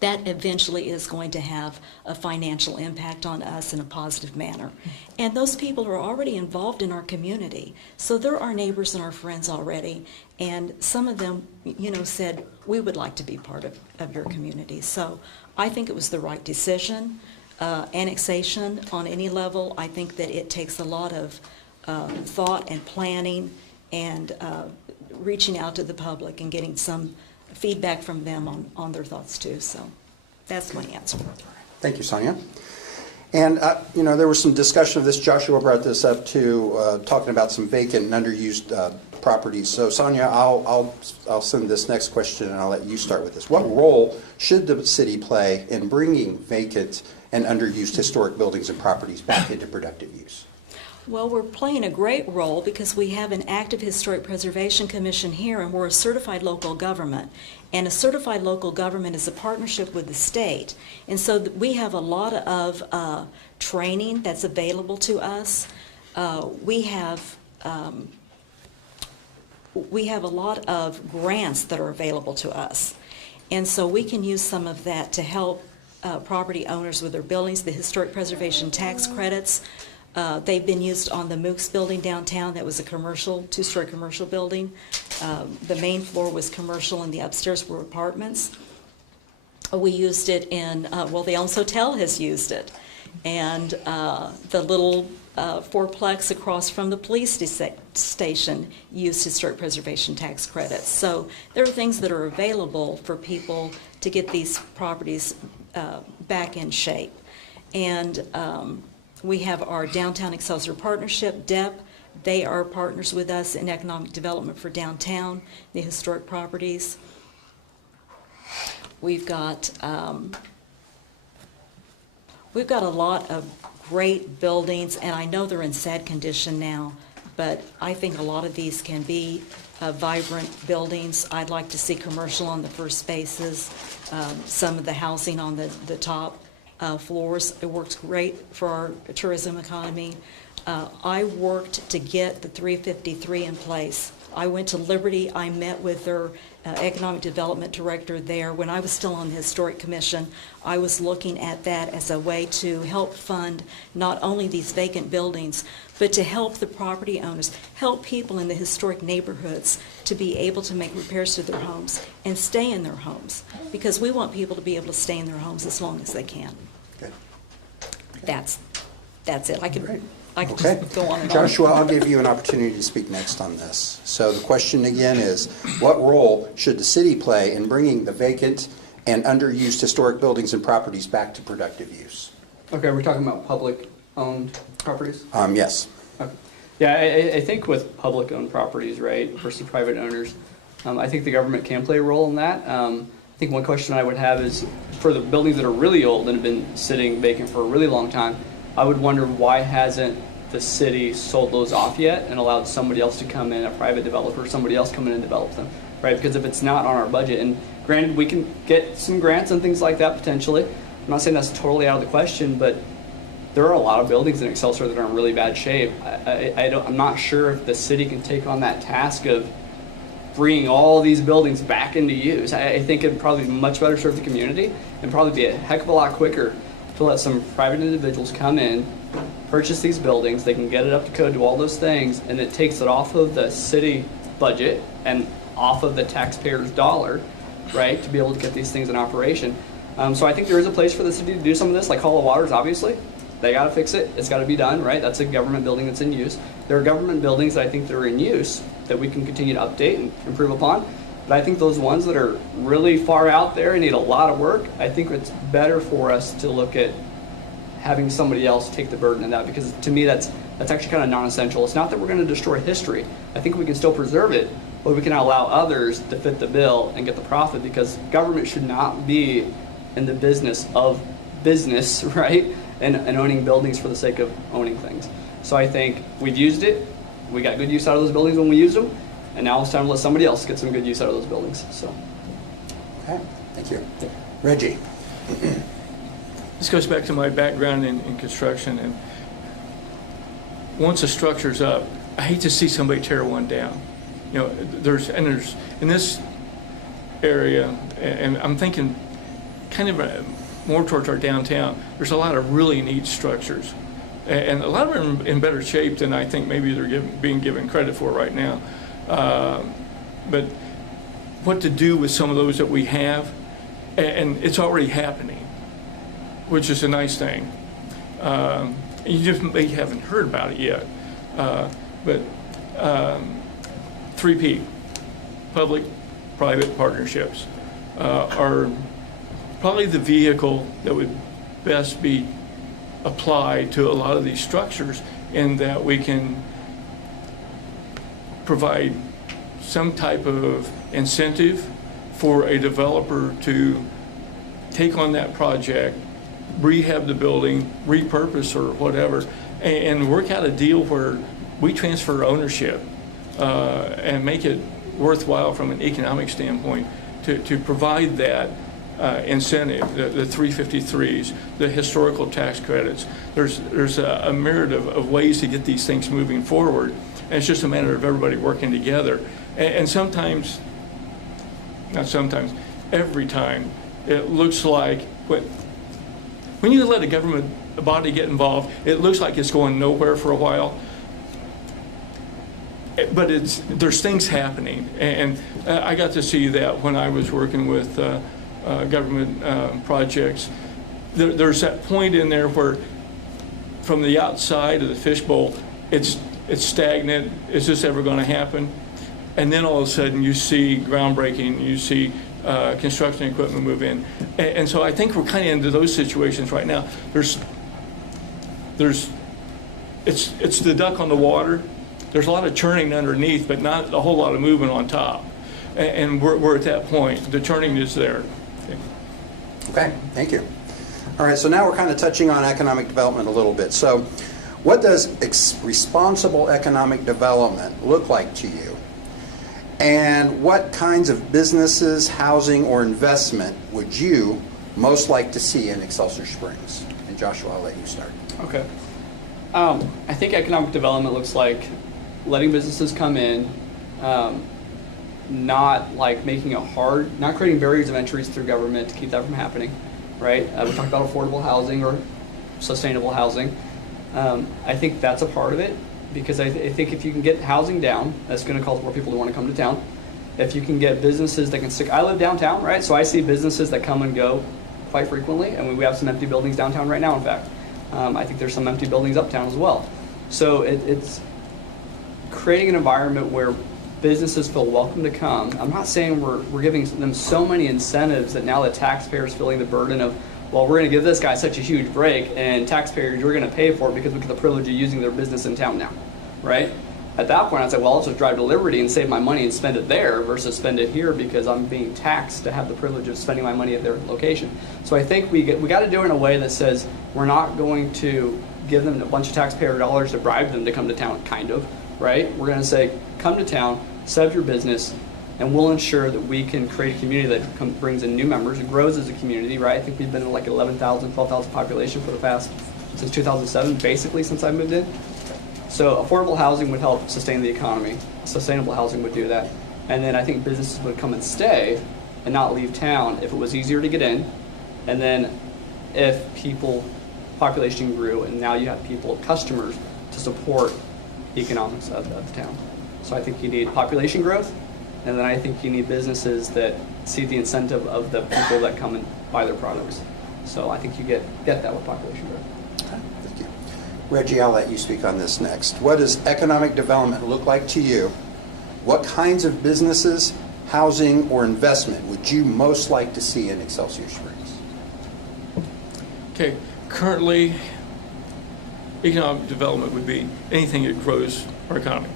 That eventually is going to have a financial impact on us in a positive manner. And those people are already involved in our community. So they're our neighbors and our friends already. And some of them, you know, said, we would like to be part of your community. So I think it was the right decision. Annexation on any level, I think that it takes a lot of thought and planning and reaching out to the public and getting some feedback from them on their thoughts too. So that's my answer. Thank you, Sonia. And you know, there was some discussion of this. Joshua brought this up too, talking about some vacant and underused properties. So Sonia, I'll send this next question and I'll let you start with this. What role should the city play in bringing vacant and underused historic buildings and properties back into productive use? Well, we're playing a great role because we have an active Historic Preservation Commission here, and we're a certified local government. And a certified local government is a partnership with the state. And so we have a lot of training that's available to us. We have a lot of grants that are available to us. And so we can use some of that to help property owners with their buildings, the historic preservation tax credits. They've been used on the Mooks building downtown. That was a commercial, two-story commercial building. The main floor was commercial and the upstairs were apartments. We used it in, well, the Elms Hotel has used it. And the little fourplex across from the police station used historic preservation tax credits. So there are things that are available for people to get these properties back in shape. And we have our Downtown Excelsior Partnership, DEP. They are partners with us in economic development for downtown, the historic properties. We've got a lot of great buildings, and I know they're in sad condition now, but I think a lot of these can be vibrant buildings. I'd like to see commercial on the first spaces, some of the housing on the top floors. It works great for our tourism economy. I worked to get the 353 in place I went to Liberty. I met with their economic development director there. When I was still on the Historic Commission, I was looking at that as a way to help fund not only these vacant buildings, but to help the property owners, help people in the historic neighborhoods to be able to make repairs to their homes and stay in their homes, because we want people to be able to stay in their homes as long as they can. Okay. That's it. I could Okay. just go on and on. Joshua, I'll give you an opportunity to speak next on this. So the question again is, what role should the city play in bringing the vacant and underused historic buildings and properties back to productive use? Okay, we're talking about public-owned properties? Yes. Okay. Yeah, I think with public-owned properties, right, versus private owners, I think the government can play a role in that. I think one question I would have is, for the buildings that are really old and have been sitting vacant for a really long time, I would wonder why hasn't the city sold those off yet and allowed somebody else to come in, a private developer, somebody else come in and develop them, right? Because if it's not on our budget, and granted, we can get some grants and things like that potentially. I'm not saying that's totally out of the question, but there are a lot of buildings in Excelsior that are in really bad shape. I'm not sure if the city can take on that task of bringing all these buildings back into use. I think it'd probably be much better serve the community and probably be a heck of a lot quicker to let some private individuals come in, purchase these buildings, they can get it up to code, do all those things, and it takes it off of the city budget and off of the taxpayer's dollar, right, to be able to get these things in operation. So I think there is a place for the city to do some of this, like Hall of Waters, obviously. They got to fix it. It's got to be done, right? That's a government building that's in use. There are government buildings that I think that are in use that we can continue to update and improve upon. But I think those ones that are really far out there and need a lot of work, I think it's better for us to look at having somebody else take the burden of that, because to me that's actually kind of non-essential. It's not that we're going to destroy history. I think we can still preserve it, but we can allow others to fit the bill and get the profit, because government should not be in the business of business, right? And owning buildings for the sake of owning things. So I think we've used it. We got good use out of those buildings when we used them. And now it's time to let somebody else get some good use out of those buildings. So, okay, thank you. Reggie. This goes back to my background in construction, and once a structure's up, I hate to see somebody tear one down. You know, there's in this area, and I'm thinking kind of more towards our downtown, there's a lot of really neat structures, and a lot of them are in better shape than I think maybe they're being given credit for right now. But what to do with some of those that we have, and it's already happening, which is a nice thing. You just maybe haven't heard about it yet. But 3P, public-private partnerships, are probably the vehicle that would best be applied to a lot of these structures, in that we can provide some type of incentive for a developer to take on that project, rehab the building, repurpose or whatever, and work out a deal where we transfer ownership and make it worthwhile from an economic standpoint to provide that incentive, the 353s, the historical tax credits. There's a myriad of ways to get these things moving forward. And it's just a matter of everybody working together. And sometimes, not sometimes, every time, it looks like when you let a government body get involved, it looks like it's going nowhere for a while. But there's things happening. And I got to see that when I was working with government projects. There's that point in there where, from the outside of the fishbowl, it's stagnant. Is this ever going to happen? And then all of a sudden you see groundbreaking, you see construction equipment move in. And so I think we're kind of into those situations right now. It's the duck on the water. There's a lot of churning underneath, but not a whole lot of movement on top. And we're at that point. The churning is there. Okay, thank you. All right, so now we're kind of touching on economic development a little bit. So what does responsible economic development look like to you? And what kinds of businesses, housing, or investment would you most like to see in Excelsior Springs? And Joshua, I'll let you start. Okay. I think economic development looks like letting businesses come in, not like making it hard, not creating barriers of entries through government to keep that from happening, right? We talked about affordable housing or sustainable housing. I think that's a part of it, because I think if you can get housing down, that's going to cause more people to want to come to town. If you can get businesses that can stick, I live downtown, right? So I see businesses that come and go quite frequently, and we have some empty buildings downtown right now, in fact. I think there's some empty buildings uptown as well. So it's creating an environment where businesses feel welcome to come. I'm not saying we're giving them so many incentives that now the taxpayer's feeling the burden of, well, we're going to give this guy such a huge break, and taxpayers, you're going to pay for it because we get the privilege of using their business in town now, right? At that point, I'd say, well, I'll just drive to Liberty and save my money and spend it there versus spend it here because I'm being taxed to have the privilege of spending my money at their location. So I think we got to do it in a way that says we're not going to give them a bunch of taxpayer dollars to bribe them to come to town, kind of, right? We're going to say, come to town, set up your business, and we'll ensure that we can create a community that brings in new members. It grows as a community, right? I think we've been in like 11,000, 12,000 population for the past, since 2007, basically, since I moved in. So affordable housing would help sustain the economy. Sustainable housing would do that. And then I think businesses would come and stay and not leave town if it was easier to get in. And then if population grew, and now you have people, customers, to support the economics of the town. So I think you need population growth, and then I think you need businesses that see the incentive of the people that come and buy their products. So I think you get that with population growth. Thank you. Reggie, I'll let you speak on this next. What does economic development look like to you? What kinds of businesses, housing, or investment would you most like to see in Excelsior Springs? Okay, currently, economic development would be anything that grows our economy,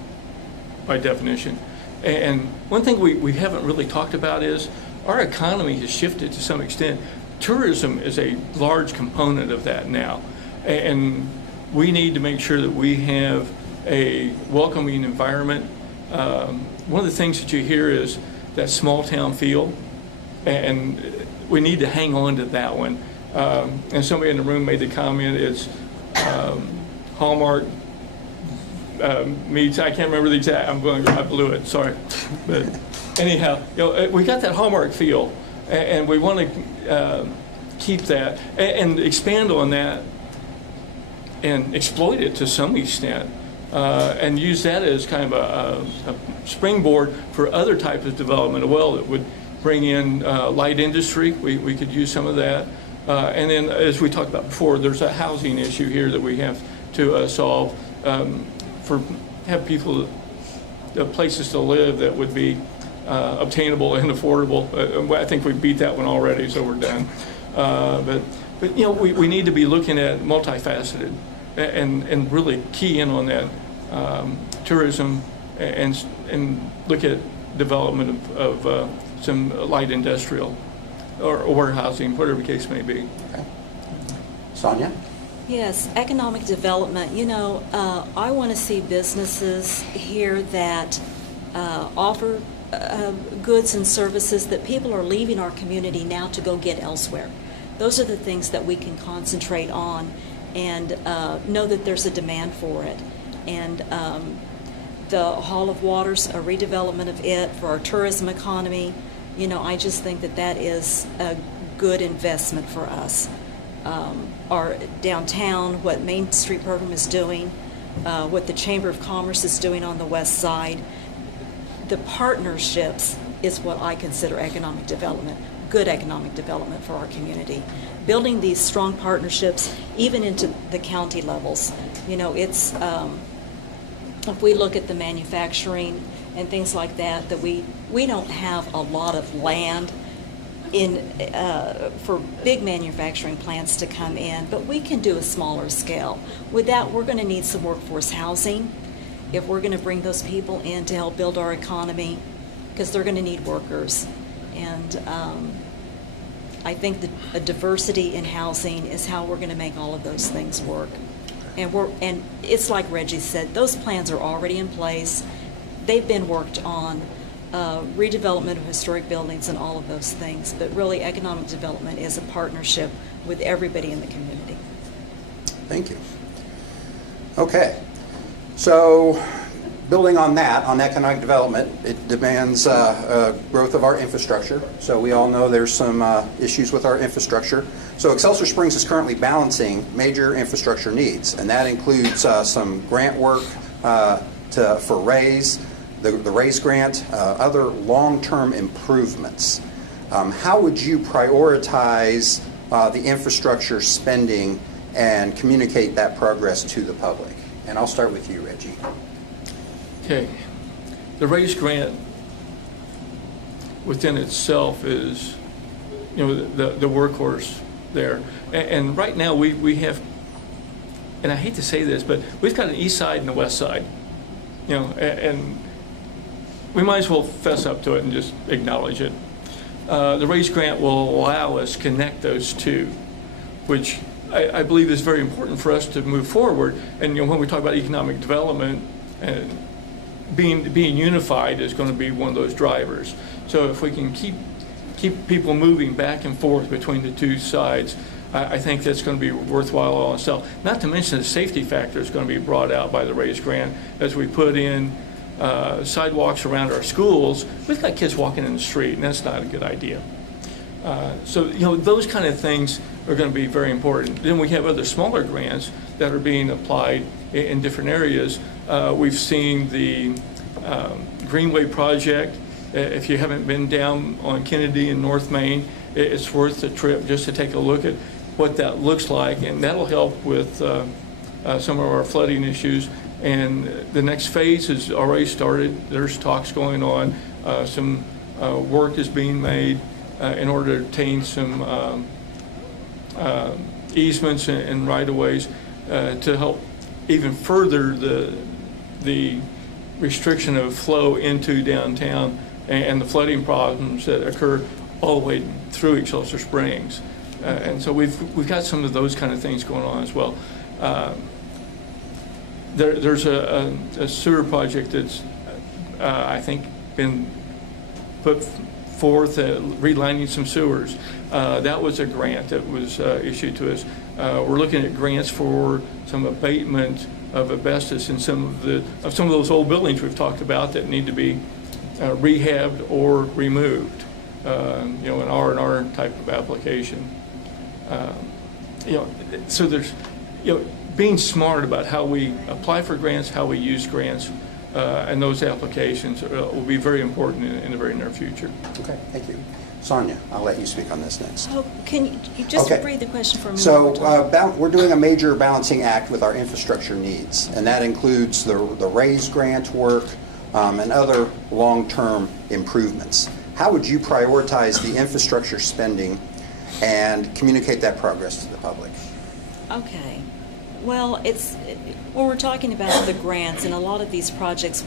by definition. And one thing we haven't really talked about is our economy has shifted to some extent. Tourism is a large component of that now. And we need to make sure that we have a welcoming environment. One of the things that you hear is that small town feel, and we need to hang on to that one. And somebody in the room made the comment, it's Hallmark meets, I can't remember the exact, I blew it, sorry. But anyhow, we got that Hallmark feel, and we want to keep that and expand on that and exploit it to some extent, and use that as kind of a springboard for other types of development as well that would bring in light industry. We could use some of that. And then, as we talked about before, there's a housing issue here that we have to solve have people places to live that would be obtainable and affordable. I think we beat that one already, so we're done. But we need to be looking at multifaceted and really key in on that tourism and look at development of some light industrial or warehousing, whatever the case may be. Okay. Sonia? Yes, economic development. I want to see businesses here that offer goods and services that people are leaving our community now to go get elsewhere. Those are the things that we can concentrate on and know that there's a demand for it. And the Hall of Waters, a redevelopment of it for our tourism economy, I just think that is a good investment for us. Our downtown, what Main Street program is doing, what the Chamber of Commerce is doing on the west side, the partnerships is what I consider economic development, good economic development for our community. Building these strong partnerships, even into the county levels. It's, if we look at the manufacturing and things like that we don't have a lot of land for big manufacturing plants to come in, but we can do a smaller scale. With that, we're going to need some workforce housing if we're going to bring those people in to help build our economy, because they're going to need workers. And I think that a diversity in housing is how we're going to make all of those things work. And it's like Reggie said, those plans are already in place. They've been worked on. Redevelopment of historic buildings and all of those things, but really economic development is a partnership with everybody in the community. Thank you. Okay, so building on that, on economic development, it demands growth of our infrastructure. So we all know there's some issues with our infrastructure. So Excelsior Springs is currently balancing major infrastructure needs, and that includes some grant work for RAISE, the RAISE grant, other long-term improvements. How would you prioritize the infrastructure spending and communicate that progress to the public? And I'll start with you, Reggie. Okay. The RAISE grant within itself is, the workhorse there. And right now we have, and I hate to say this, but we've got an east side and a west side, and we might as well fess up to it and just acknowledge it. The RAISE grant will allow us to connect those two, which I believe is very important for us to move forward. And when we talk about economic development, and being unified is going to be one of those drivers. So if we can keep people moving back and forth between the two sides, I think that's going to be worthwhile all in itself. Not to mention the safety factor is going to be brought out by the RAISE grant as we put in sidewalks around our schools. We've got kids walking in the street, and that's not a good idea. So those kind of things are going to be very important. Then we have other smaller grants that are being applied in different areas. We've seen the Greenway project. If you haven't been down on Kennedy in North Main, it's worth the trip just to take a look at what that looks like, and that'll help with some of our flooding issues. And the next phase has already started. There's talks going on. Some work is being made in order to obtain some easements and right-of-ways to help even further the restriction of flow into downtown and the flooding problems that occur all the way through Excelsior Springs. And so we've got some of those kind of things going on as well. There's a sewer project that's I think been put forth, relining some sewers. That was a grant that was issued to us. We're looking at grants for some abatement of asbestos in some of those old buildings we've talked about that need to be rehabbed or removed. An R&R type of application. So there's being smart about how we apply for grants, how we use grants, and those applications will be very important in the very near future. Okay, thank you. Sonia, I'll let you speak on this next. Oh, can you just read the question for me? So we're doing a major balancing act with our infrastructure needs, and that includes the RAISE grant work and other long-term improvements. How would you prioritize the infrastructure spending and communicate that progress to the public? Okay. Well, when we're talking about the grants and a lot of these projects,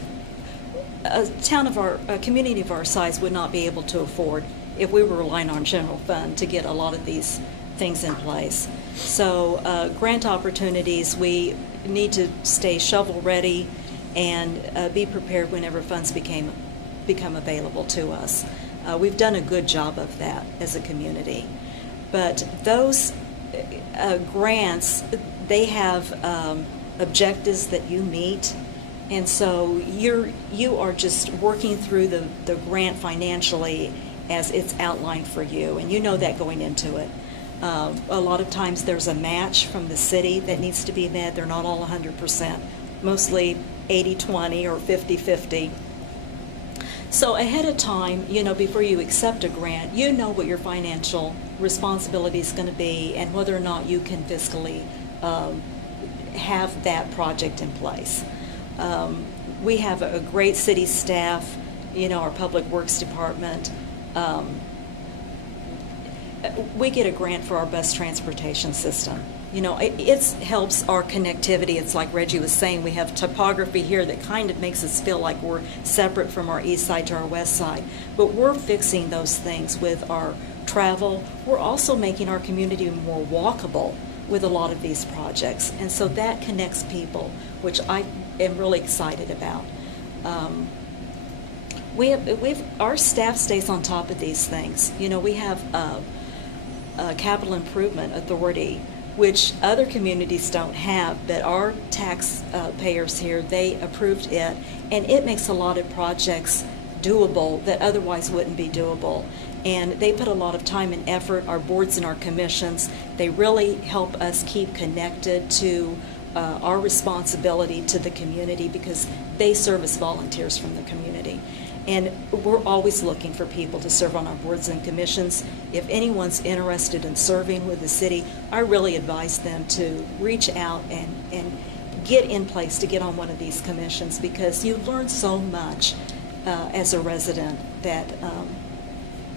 a community of our size would not be able to afford if we were relying on general fund to get a lot of these things in place. So grant opportunities, we need to stay shovel ready and be prepared whenever funds become available to us. We've done a good job of that as a community. But those grants, they have objectives that you meet, and so you are just working through the grant financially as it's outlined for you, and you know that going into it. A lot of times there's a match from the city that needs to be met. They're not all 100%, mostly 80-20 or 50-50. So ahead of time, before you accept a grant, you know what your financial responsibility is going to be and whether or not you can fiscally have that project in place. We have a great city staff, our Public Works Department. We get a grant for our bus transportation system. It helps our connectivity. It's like Reggie was saying, we have topography here that kind of makes us feel like we're separate from our east side to our west side. But we're fixing those things with our travel. We're also making our community more walkable with a lot of these projects. And so that connects people, which I am really excited about. Our staff stays on top of these things. We have a capital improvement authority which other communities don't have, but our taxpayers here, they approved it, and it makes a lot of projects doable that otherwise wouldn't be doable. And they put a lot of time and effort, our boards and our commissions. They really help us keep connected to our responsibility to the community, because they serve as volunteers from the community. And we're always looking for people to serve on our boards and commissions. If anyone's interested in serving with the city, I really advise them to reach out and get in place to get on one of these commissions, because you learn so much as a resident that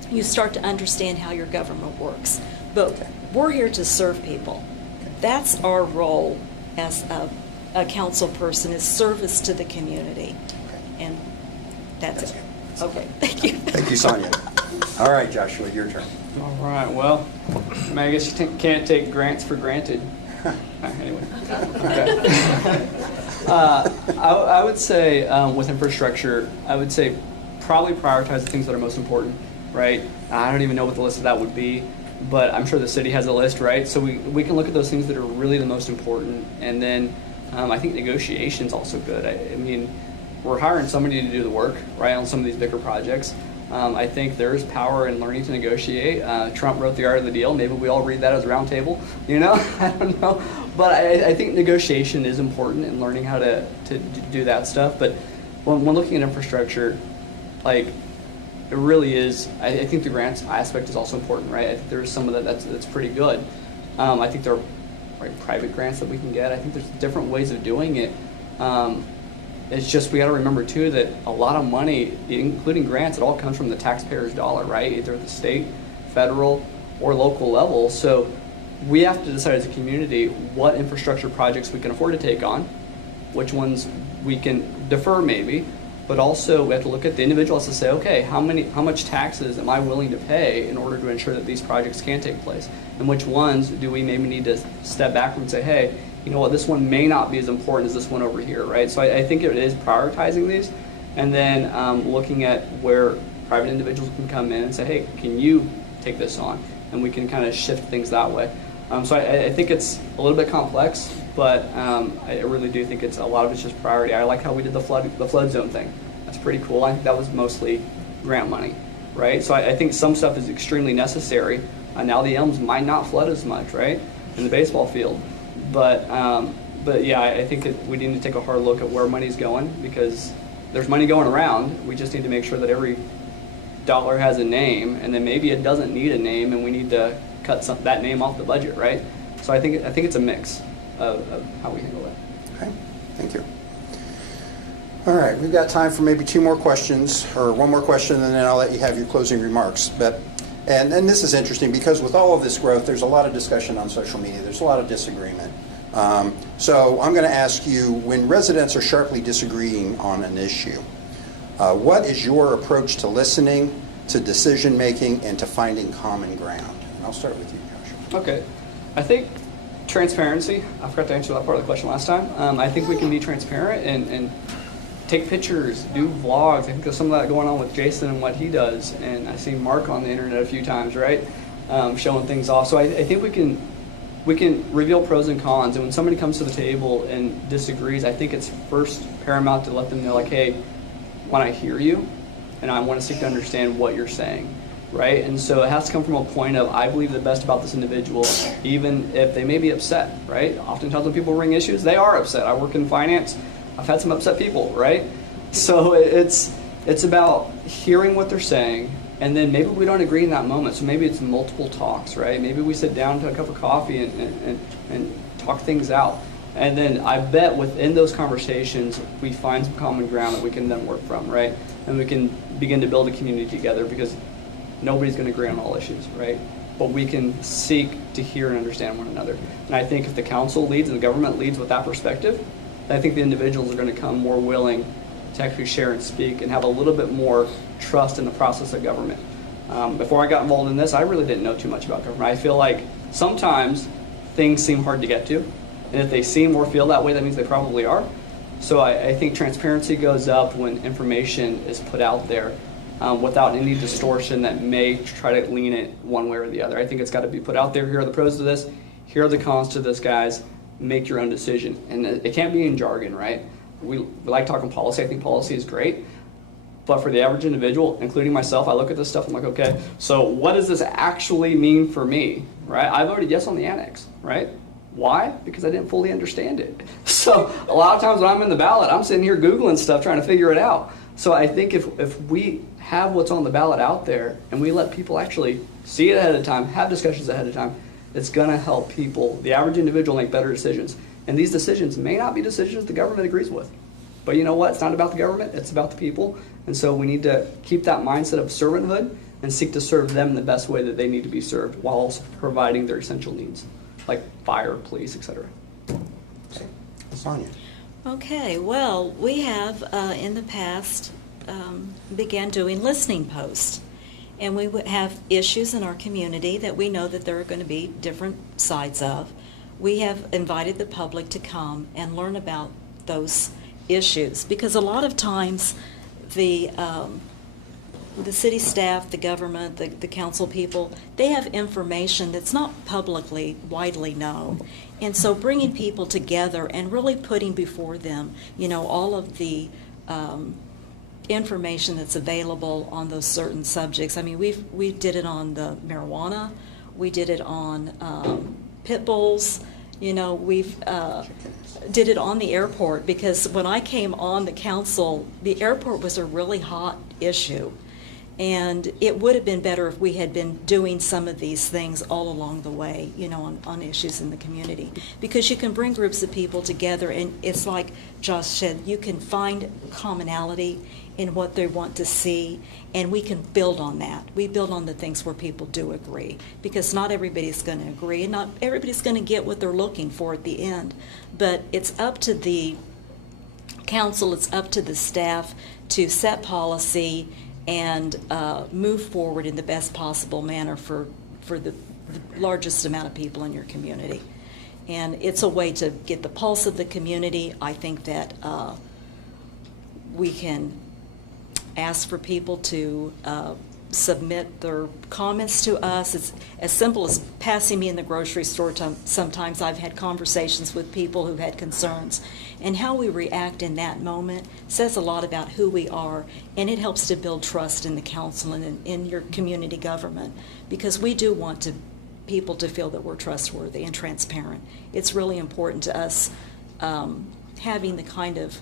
you start to understand how your government works. But we're here to serve people. That's our role as a council person, is service to the community. And that's it. Okay, thank you. Thank you, Sonia. All right, Joshua, your turn. All right, well, I mean, I guess you can't take grants for granted. Anyway. Okay. I would say with infrastructure, I would say probably prioritize the things that are most important, right? I don't even know what the list of that would be, but I'm sure the city has a list, right? So we can look at those things that are really the most important, and then I think negotiation is also good. I mean, we're hiring somebody to do the work, right, on some of these bigger projects. I think there's power in learning to negotiate. Trump wrote The Art of the Deal. Maybe we all read that as a round table, you know? I don't know. But I think negotiation is important in learning how to do that stuff. But when looking at infrastructure, like, it really is, I think the grants aspect is also important, right? I think there's some of that's pretty good. I think there are private grants that we can get. I think there's different ways of doing it. It's just, we got to remember too that a lot of money, including grants, it all comes from the taxpayer's dollar, right? Either at the state, federal, or local level. So we have to decide as a community what infrastructure projects we can afford to take on, which ones we can defer maybe, but also we have to look at the individuals to say, okay, how much taxes am I willing to pay in order to ensure that these projects can take place? And which ones do we maybe need to step back from and say, hey, you know what, this one may not be as important as this one over here, right? So I think it is prioritizing these, and then looking at where private individuals can come in and say, hey, can you take this on? And we can kind of shift things that way. So I think it's a little bit complex, but I really do think a lot of it's just priority. I like how we did the flood zone thing. That's pretty cool. I think that was mostly grant money, right? So I think some stuff is extremely necessary. Now the Elms might not flood as much, right, in the baseball field. But yeah, I think we need to take a hard look at where money's going, because there's money going around. We just need to make sure that every dollar has a name, and then maybe it doesn't need a name, and we need to cut that name off the budget, right? So I think it's a mix of how we handle it. Okay, thank you. All right, we've got time for maybe two more questions, or one more question, and then I'll let you have your closing remarks. And this is interesting, because with all of this growth, there's a lot of discussion on social media. There's a lot of disagreement. So I'm going to ask you, when residents are sharply disagreeing on an issue, what is your approach to listening, to decision making, and to finding common ground? And I'll start with you, Josh. Okay. I think transparency. I forgot to answer that part of the question last time. I think we can be transparent and take pictures, do vlogs. I think there's some of that going on with Jason and what he does. And I've seen Mark on the internet a few times, right? Showing things off. So I think we can reveal pros and cons. And when somebody comes to the table and disagrees, I think it's first paramount to let them know, like, hey, when I hear you, and I want to seek to understand what you're saying, right? And so it has to come from a point of, I believe the best about this individual, even if they may be upset, right? Oftentimes when people bring issues, they are upset. I work in finance. I've had some upset people, right? So it's about hearing what they're saying, and then maybe we don't agree in that moment. So maybe it's multiple talks, right? Maybe we sit down to a cup of coffee and talk things out. And then I bet within those conversations, we find some common ground that we can then work from, right? And we can begin to build a community together, because nobody's going to agree on all issues, right? But we can seek to hear and understand one another. And I think if the council leads and the government leads with that perspective, I think the individuals are going to come more willing to actually share and speak and have a little bit more trust in the process of government. Before I got involved in this, I really didn't know too much about government. I feel like sometimes things seem hard to get to, and if they seem or feel that way, that means they probably are. So I think transparency goes up when information is put out there without any distortion that may try to lean it one way or the other. I think it's got to be put out there. Here are the pros of this. here are the cons to this, guys. Make your own decision. And it can't be in jargon, right? We like talking policy. I think policy is great. But for the average individual, including myself, I look at this stuff, I'm like, okay, so what does this actually mean for me, right? I voted yes on the annex, right? Why? Because I didn't fully understand it. So a lot of times when I'm in the ballot, I'm sitting here Googling stuff, trying to figure it out. So I think if we have what's on the ballot out there and we let people actually see it ahead of time, have discussions ahead of time, it's going to help people, the average individual, make better decisions. And these decisions may not be decisions the government agrees with. But you know what? It's not about the government. It's about the people. And so we need to keep that mindset of servanthood and seek to serve them the best way that they need to be served while also providing their essential needs, like fire, police, etc. Sonia. Okay, well, we have in the past began doing listening posts. And we would have issues in our community that we know that there are going to be different sides of. We have invited the public to come and learn about those issues, because a lot of times the city staff, the government, the council people, they have information that's not publicly widely known. And so bringing people together and really putting before them, you know, all of the information that's available on those certain subjects. I mean, we did it on the marijuana, we did it on pit bulls, you know, we've did it on the airport, because when I came on the council, the airport was a really hot issue. And it would have been better if we had been doing some of these things all along the way, you know, on issues in the community. Because you can bring groups of people together, and it's like Josh said, you can find commonality in what they want to see, and we can build on that. We build on the things where people do agree, because not everybody's going to agree, and not everybody's going to get what they're looking for at the end. But it's up to the council, it's up to the staff to set policy and move forward in the best possible manner for the largest amount of people in your community. And it's a way to get the pulse of the community. I think that we can ask for people to submit their comments to us. It's as simple as passing me in the grocery store. Sometimes I've had conversations with people who've had concerns, and how we react in that moment says a lot about who we are, and it helps to build trust in the council and in your community government, because we do want people to feel that we're trustworthy and transparent. It's really important to us having the kind of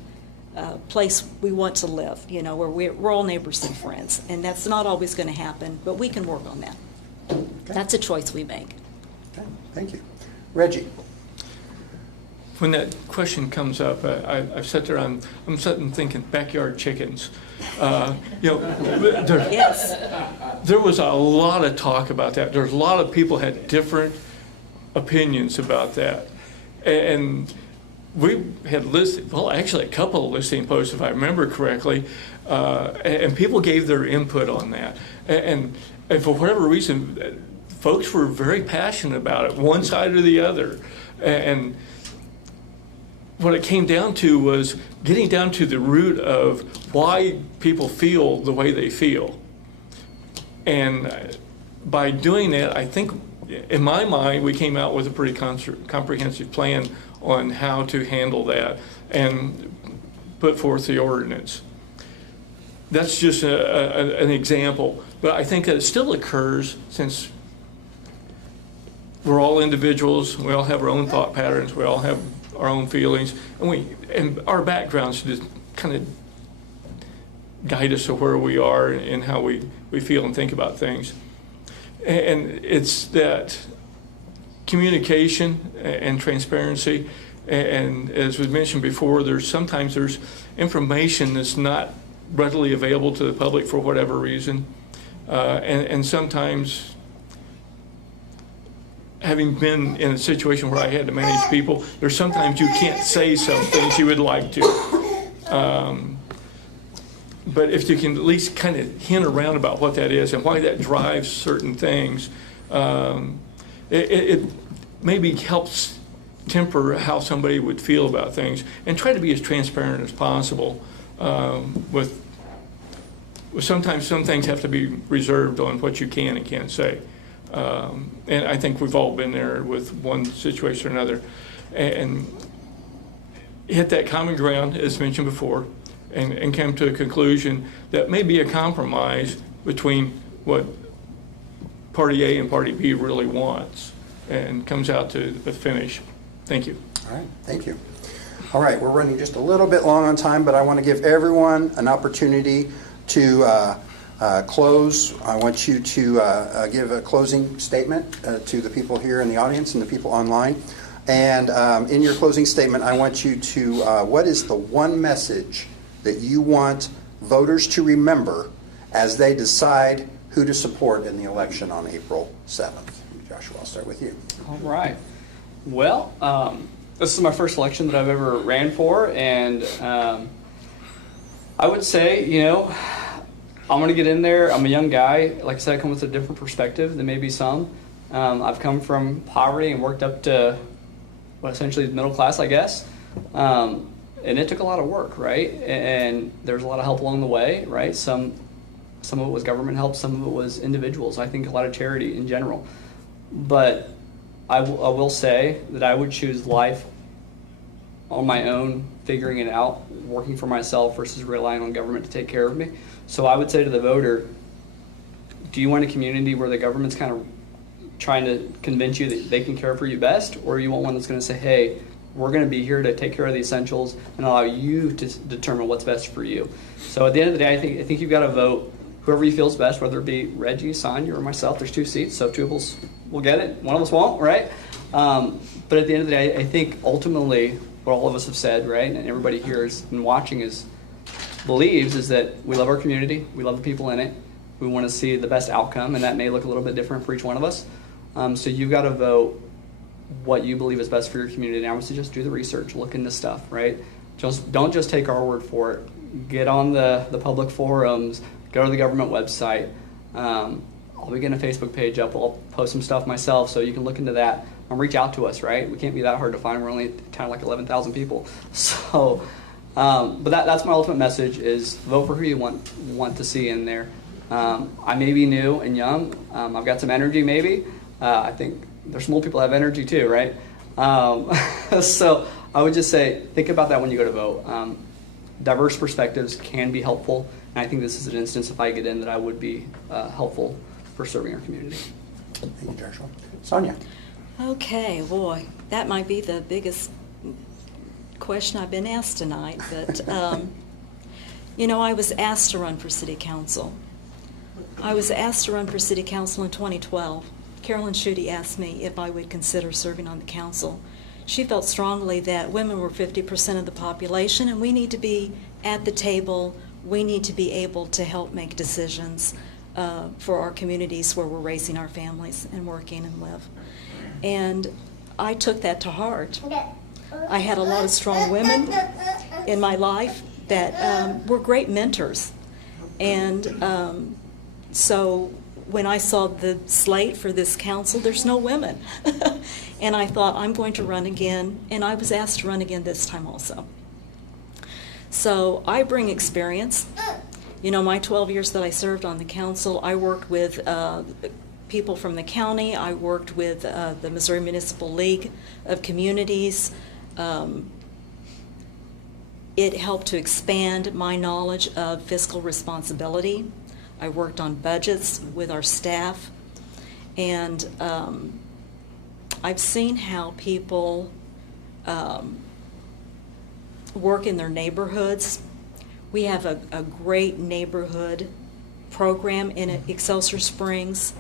place we want to live, you know, where we're all neighbors and friends. And that's not always going to happen, but we can work on that. Okay. That's a choice we make. Okay, thank you. Reggie. When that question comes up, I've sat there, I'm sitting thinking backyard chickens. You know, yes. There was a lot of talk about that. There's a lot of people had different opinions about that. And we had listed, well, actually a couple of listing posts, if I remember correctly, and people gave their input on that. And for whatever reason, folks were very passionate about it, one side or the other. And what it came down to was getting down to the root of why people feel the way they feel. And by doing that, I think, in my mind, we came out with a pretty comprehensive plan on how to handle that and put forth the ordinance. That's just an example, but I think that it still occurs, since we're all individuals, we all have our own thought patterns, we all have our own feelings, and our backgrounds just kind of guide us to where we are and how we feel and think about things. And it's that communication and transparency, and as was mentioned before, sometimes there's information that's not readily available to the public for whatever reason, and sometimes, having been in a situation where I had to manage people, there's sometimes you can't say some things you would like to. But if you can at least kind of hint around about what that is and why that drives certain things, it maybe helps temper how somebody would feel about things, and try to be as transparent as possible. Sometimes some things have to be reserved on what you can and can't say. And I think we've all been there with one situation or another. And hit that common ground, as mentioned before, and come to a conclusion that may be a compromise between what Party A and Party B really wants, and comes out to the finish. Thank you. All right, thank you. All right, we're running just a little bit long on time, but I want to give everyone an opportunity to close. I want you to give a closing statement to the people here in the audience and the people online. And in your closing statement, I want you to, what is the one message that you want voters to remember as they decide who to support in the election on April 7th? Joshua, I'll start with you. All right. Well, this is my first election that I've ever ran for, and I would say, you know, I'm going to get in there. I'm a young guy. Like I said, I come with a different perspective than maybe some. I've come from poverty and worked up to what essentially is middle class, I guess. And it took a lot of work, right? And there's a lot of help along the way, right? Some of it was government help, some of it was individuals. I think a lot of charity in general. But I will say that I would choose life on my own, figuring it out, working for myself versus relying on government to take care of me. So I would say to the voter, do you want a community where the government's kind of trying to convince you that they can care for you best, or you want one that's going to say, hey, we're going to be here to take care of the essentials and allow you to determine what's best for you? So at the end of the day, I think you've got to vote whoever you feels best, whether it be Reggie, Sonia, or myself. There's 2 seats, so 2 of us will get it, 1 of us won't, right? But at the end of the day, I think ultimately what all of us have said, right, and everybody here and watching believes is that we love our community, we love the people in it, we want to see the best outcome, and that may look a little bit different for each one of us. So you've got to vote what you believe is best for your community. And I would suggest do the research, look into stuff, right? Don't just take our word for it. Get on the public forums, go to the government website. I'll be getting a Facebook page up. I'll post some stuff myself, so you can look into that and reach out to us, right? We can't be that hard to find. We're only a town of like 11,000 people. So, but that's my ultimate message: is vote for who you want to see in there. I may be new and young. I've got some energy, maybe. I think there's some old people that have energy too, right? So I would just say, think about that when you go to vote. Diverse perspectives can be helpful, and I think this is an instance, if I get in, that I would be helpful for serving our community. Thank you, Joshua. Sonia. Okay, boy, that might be the biggest question I've been asked tonight, but you know, I was asked to run for city council. I was asked to run for city council in 2012. Carolyn Schutte asked me if I would consider serving on the council. She felt strongly that women were 50% of the population, and we need to be at the table. We need to be able to help make decisions for our communities where we're raising our families and working and live. And I took that to heart. I had a lot of strong women in my life that were great mentors. And so when I saw the slate for this council, there's no women. And I thought, I'm going to run again, and I was asked to run again this time also. So I bring experience. You know, my 12 years that I served on the council, I worked with people from the county. I worked with the Missouri Municipal League of Communities. It helped to expand my knowledge of fiscal responsibility. I worked on budgets with our staff, and I've seen how people work in their neighborhoods. We have a great neighborhood program in Excelsior Springs.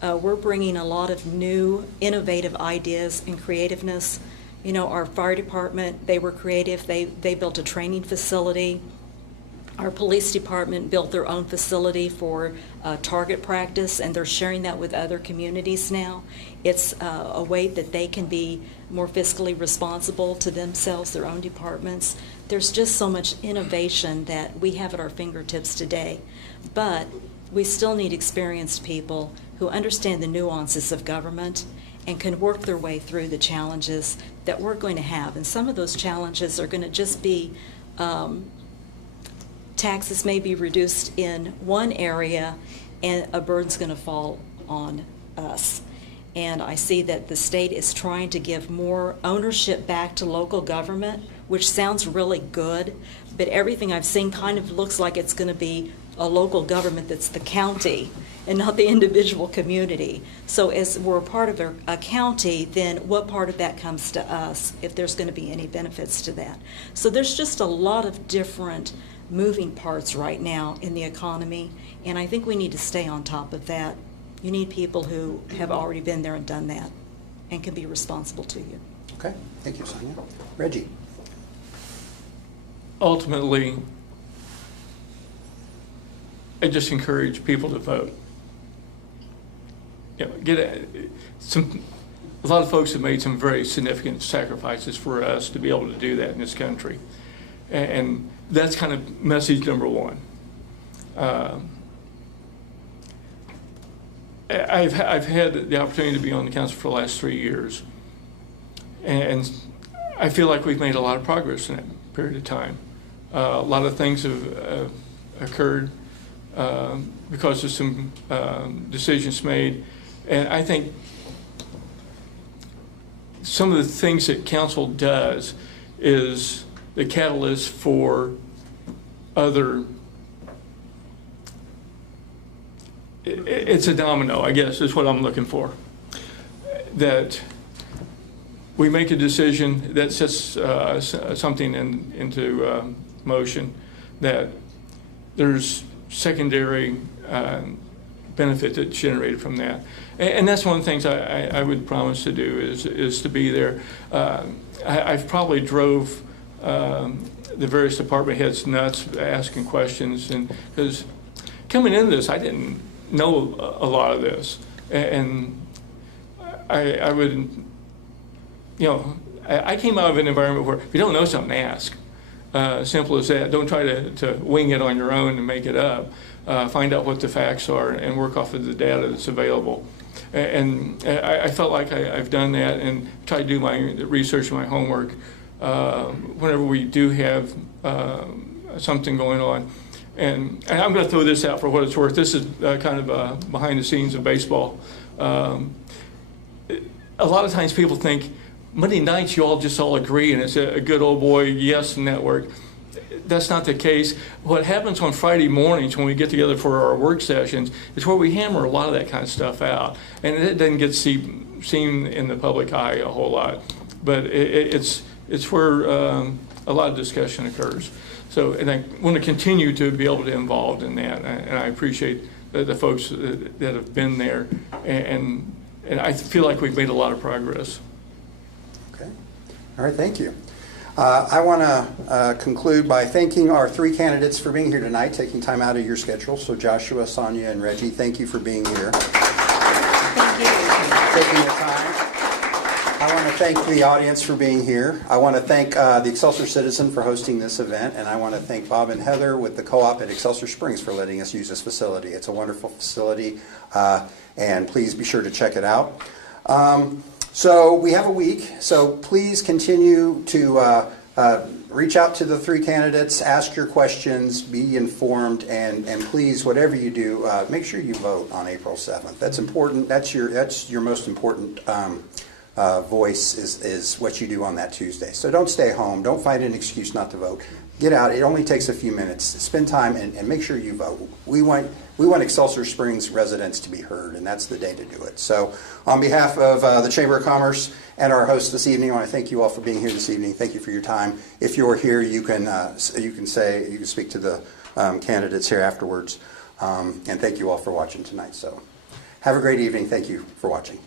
We're bringing a lot of new, innovative ideas and creativeness. You know, our fire department, they were creative. They built a training facility. Our police department built their own facility for target practice, and they're sharing that with other communities now. It's a way that they can be more fiscally responsible to themselves, their own departments. There's just so much innovation that we have at our fingertips today. But we still need experienced people who understand the nuances of government and can work their way through the challenges that we're going to have. And some of those challenges are going to just be taxes may be reduced in one area, and a burden's going to fall on us. And I see that the state is trying to give more ownership back to local government, which sounds really good, but everything I've seen kind of looks like it's going to be a local government that's the county and not the individual community. So as we're a part of a county, then what part of that comes to us if there's going to be any benefits to that? So there's just a lot of different moving parts right now in the economy, and I think we need to stay on top of that. You need people who have already been there and done that and can be responsible to you. Okay, thank you, Sonia. Reggie. Ultimately, I just encourage people to vote. You know, a lot of folks have made some very significant sacrifices for us to be able to do that in this country, and that's kind of message number one. I've had the opportunity to be on the council for the last 3 years, and I feel like we've made a lot of progress in that period of time. A lot of things have occurred because of some decisions made, and I think some of the things that council does is the catalyst for other. It's a domino, I guess, is what I'm looking for. That we make a decision that sets something into motion, that there's secondary benefit that's generated from that. And that's one of the things I would promise to do is to be there. I've probably drove the various department heads nuts asking questions, and because coming into this, I didn't know a lot of this, and I would, you know, I came out of an environment where if you don't know something, ask. Simple as that. Don't try to wing it on your own and make it up. Find out what the facts are and work off of the data that's available. And I felt like I've done that and try to do my research and my homework whenever we do have something going on. And I'm going to throw this out for what it's worth. This is kind of behind the scenes of baseball. A lot of times people think Monday nights you all just all agree and it's a good old boy yes network. That's not the case. What happens on Friday mornings when we get together for our work sessions is where we hammer a lot of that kind of stuff out. And it doesn't get seen in the public eye a whole lot. But it's where a lot of discussion occurs. So, and I want to continue to be able to involved in that, and I appreciate the folks that have been there, and I feel like we've made a lot of progress. Okay. All right, thank you. I want to conclude by thanking our three candidates for being here tonight, taking time out of your schedule. So Joshua, Sonia, and Reggie, thank you for being here. Thank you. Taking the time. I want to thank the audience for being here. I want to thank the Excelsior Citizen for hosting this event, and I want to thank Bob and Heather with the co-op at Excelsior Springs for letting us use this facility. It's a wonderful facility, and please be sure to check it out. So we have a week, so please continue to reach out to the three candidates, ask your questions, be informed, and please, whatever you do, make sure you vote on April 7th. That's important. That's your most important voice is what you do on that Tuesday. So don't stay home. Don't find an excuse not to vote. Get out. It only takes a few minutes. Spend time and make sure you vote. We want Excelsior Springs residents to be heard, and that's the day to do it. So on behalf of the Chamber of Commerce and our host this evening, I want to thank you all for being here this evening. Thank you for your time. If you're here, you can speak to the candidates here afterwards. And thank you all for watching tonight. So have a great evening. Thank you for watching.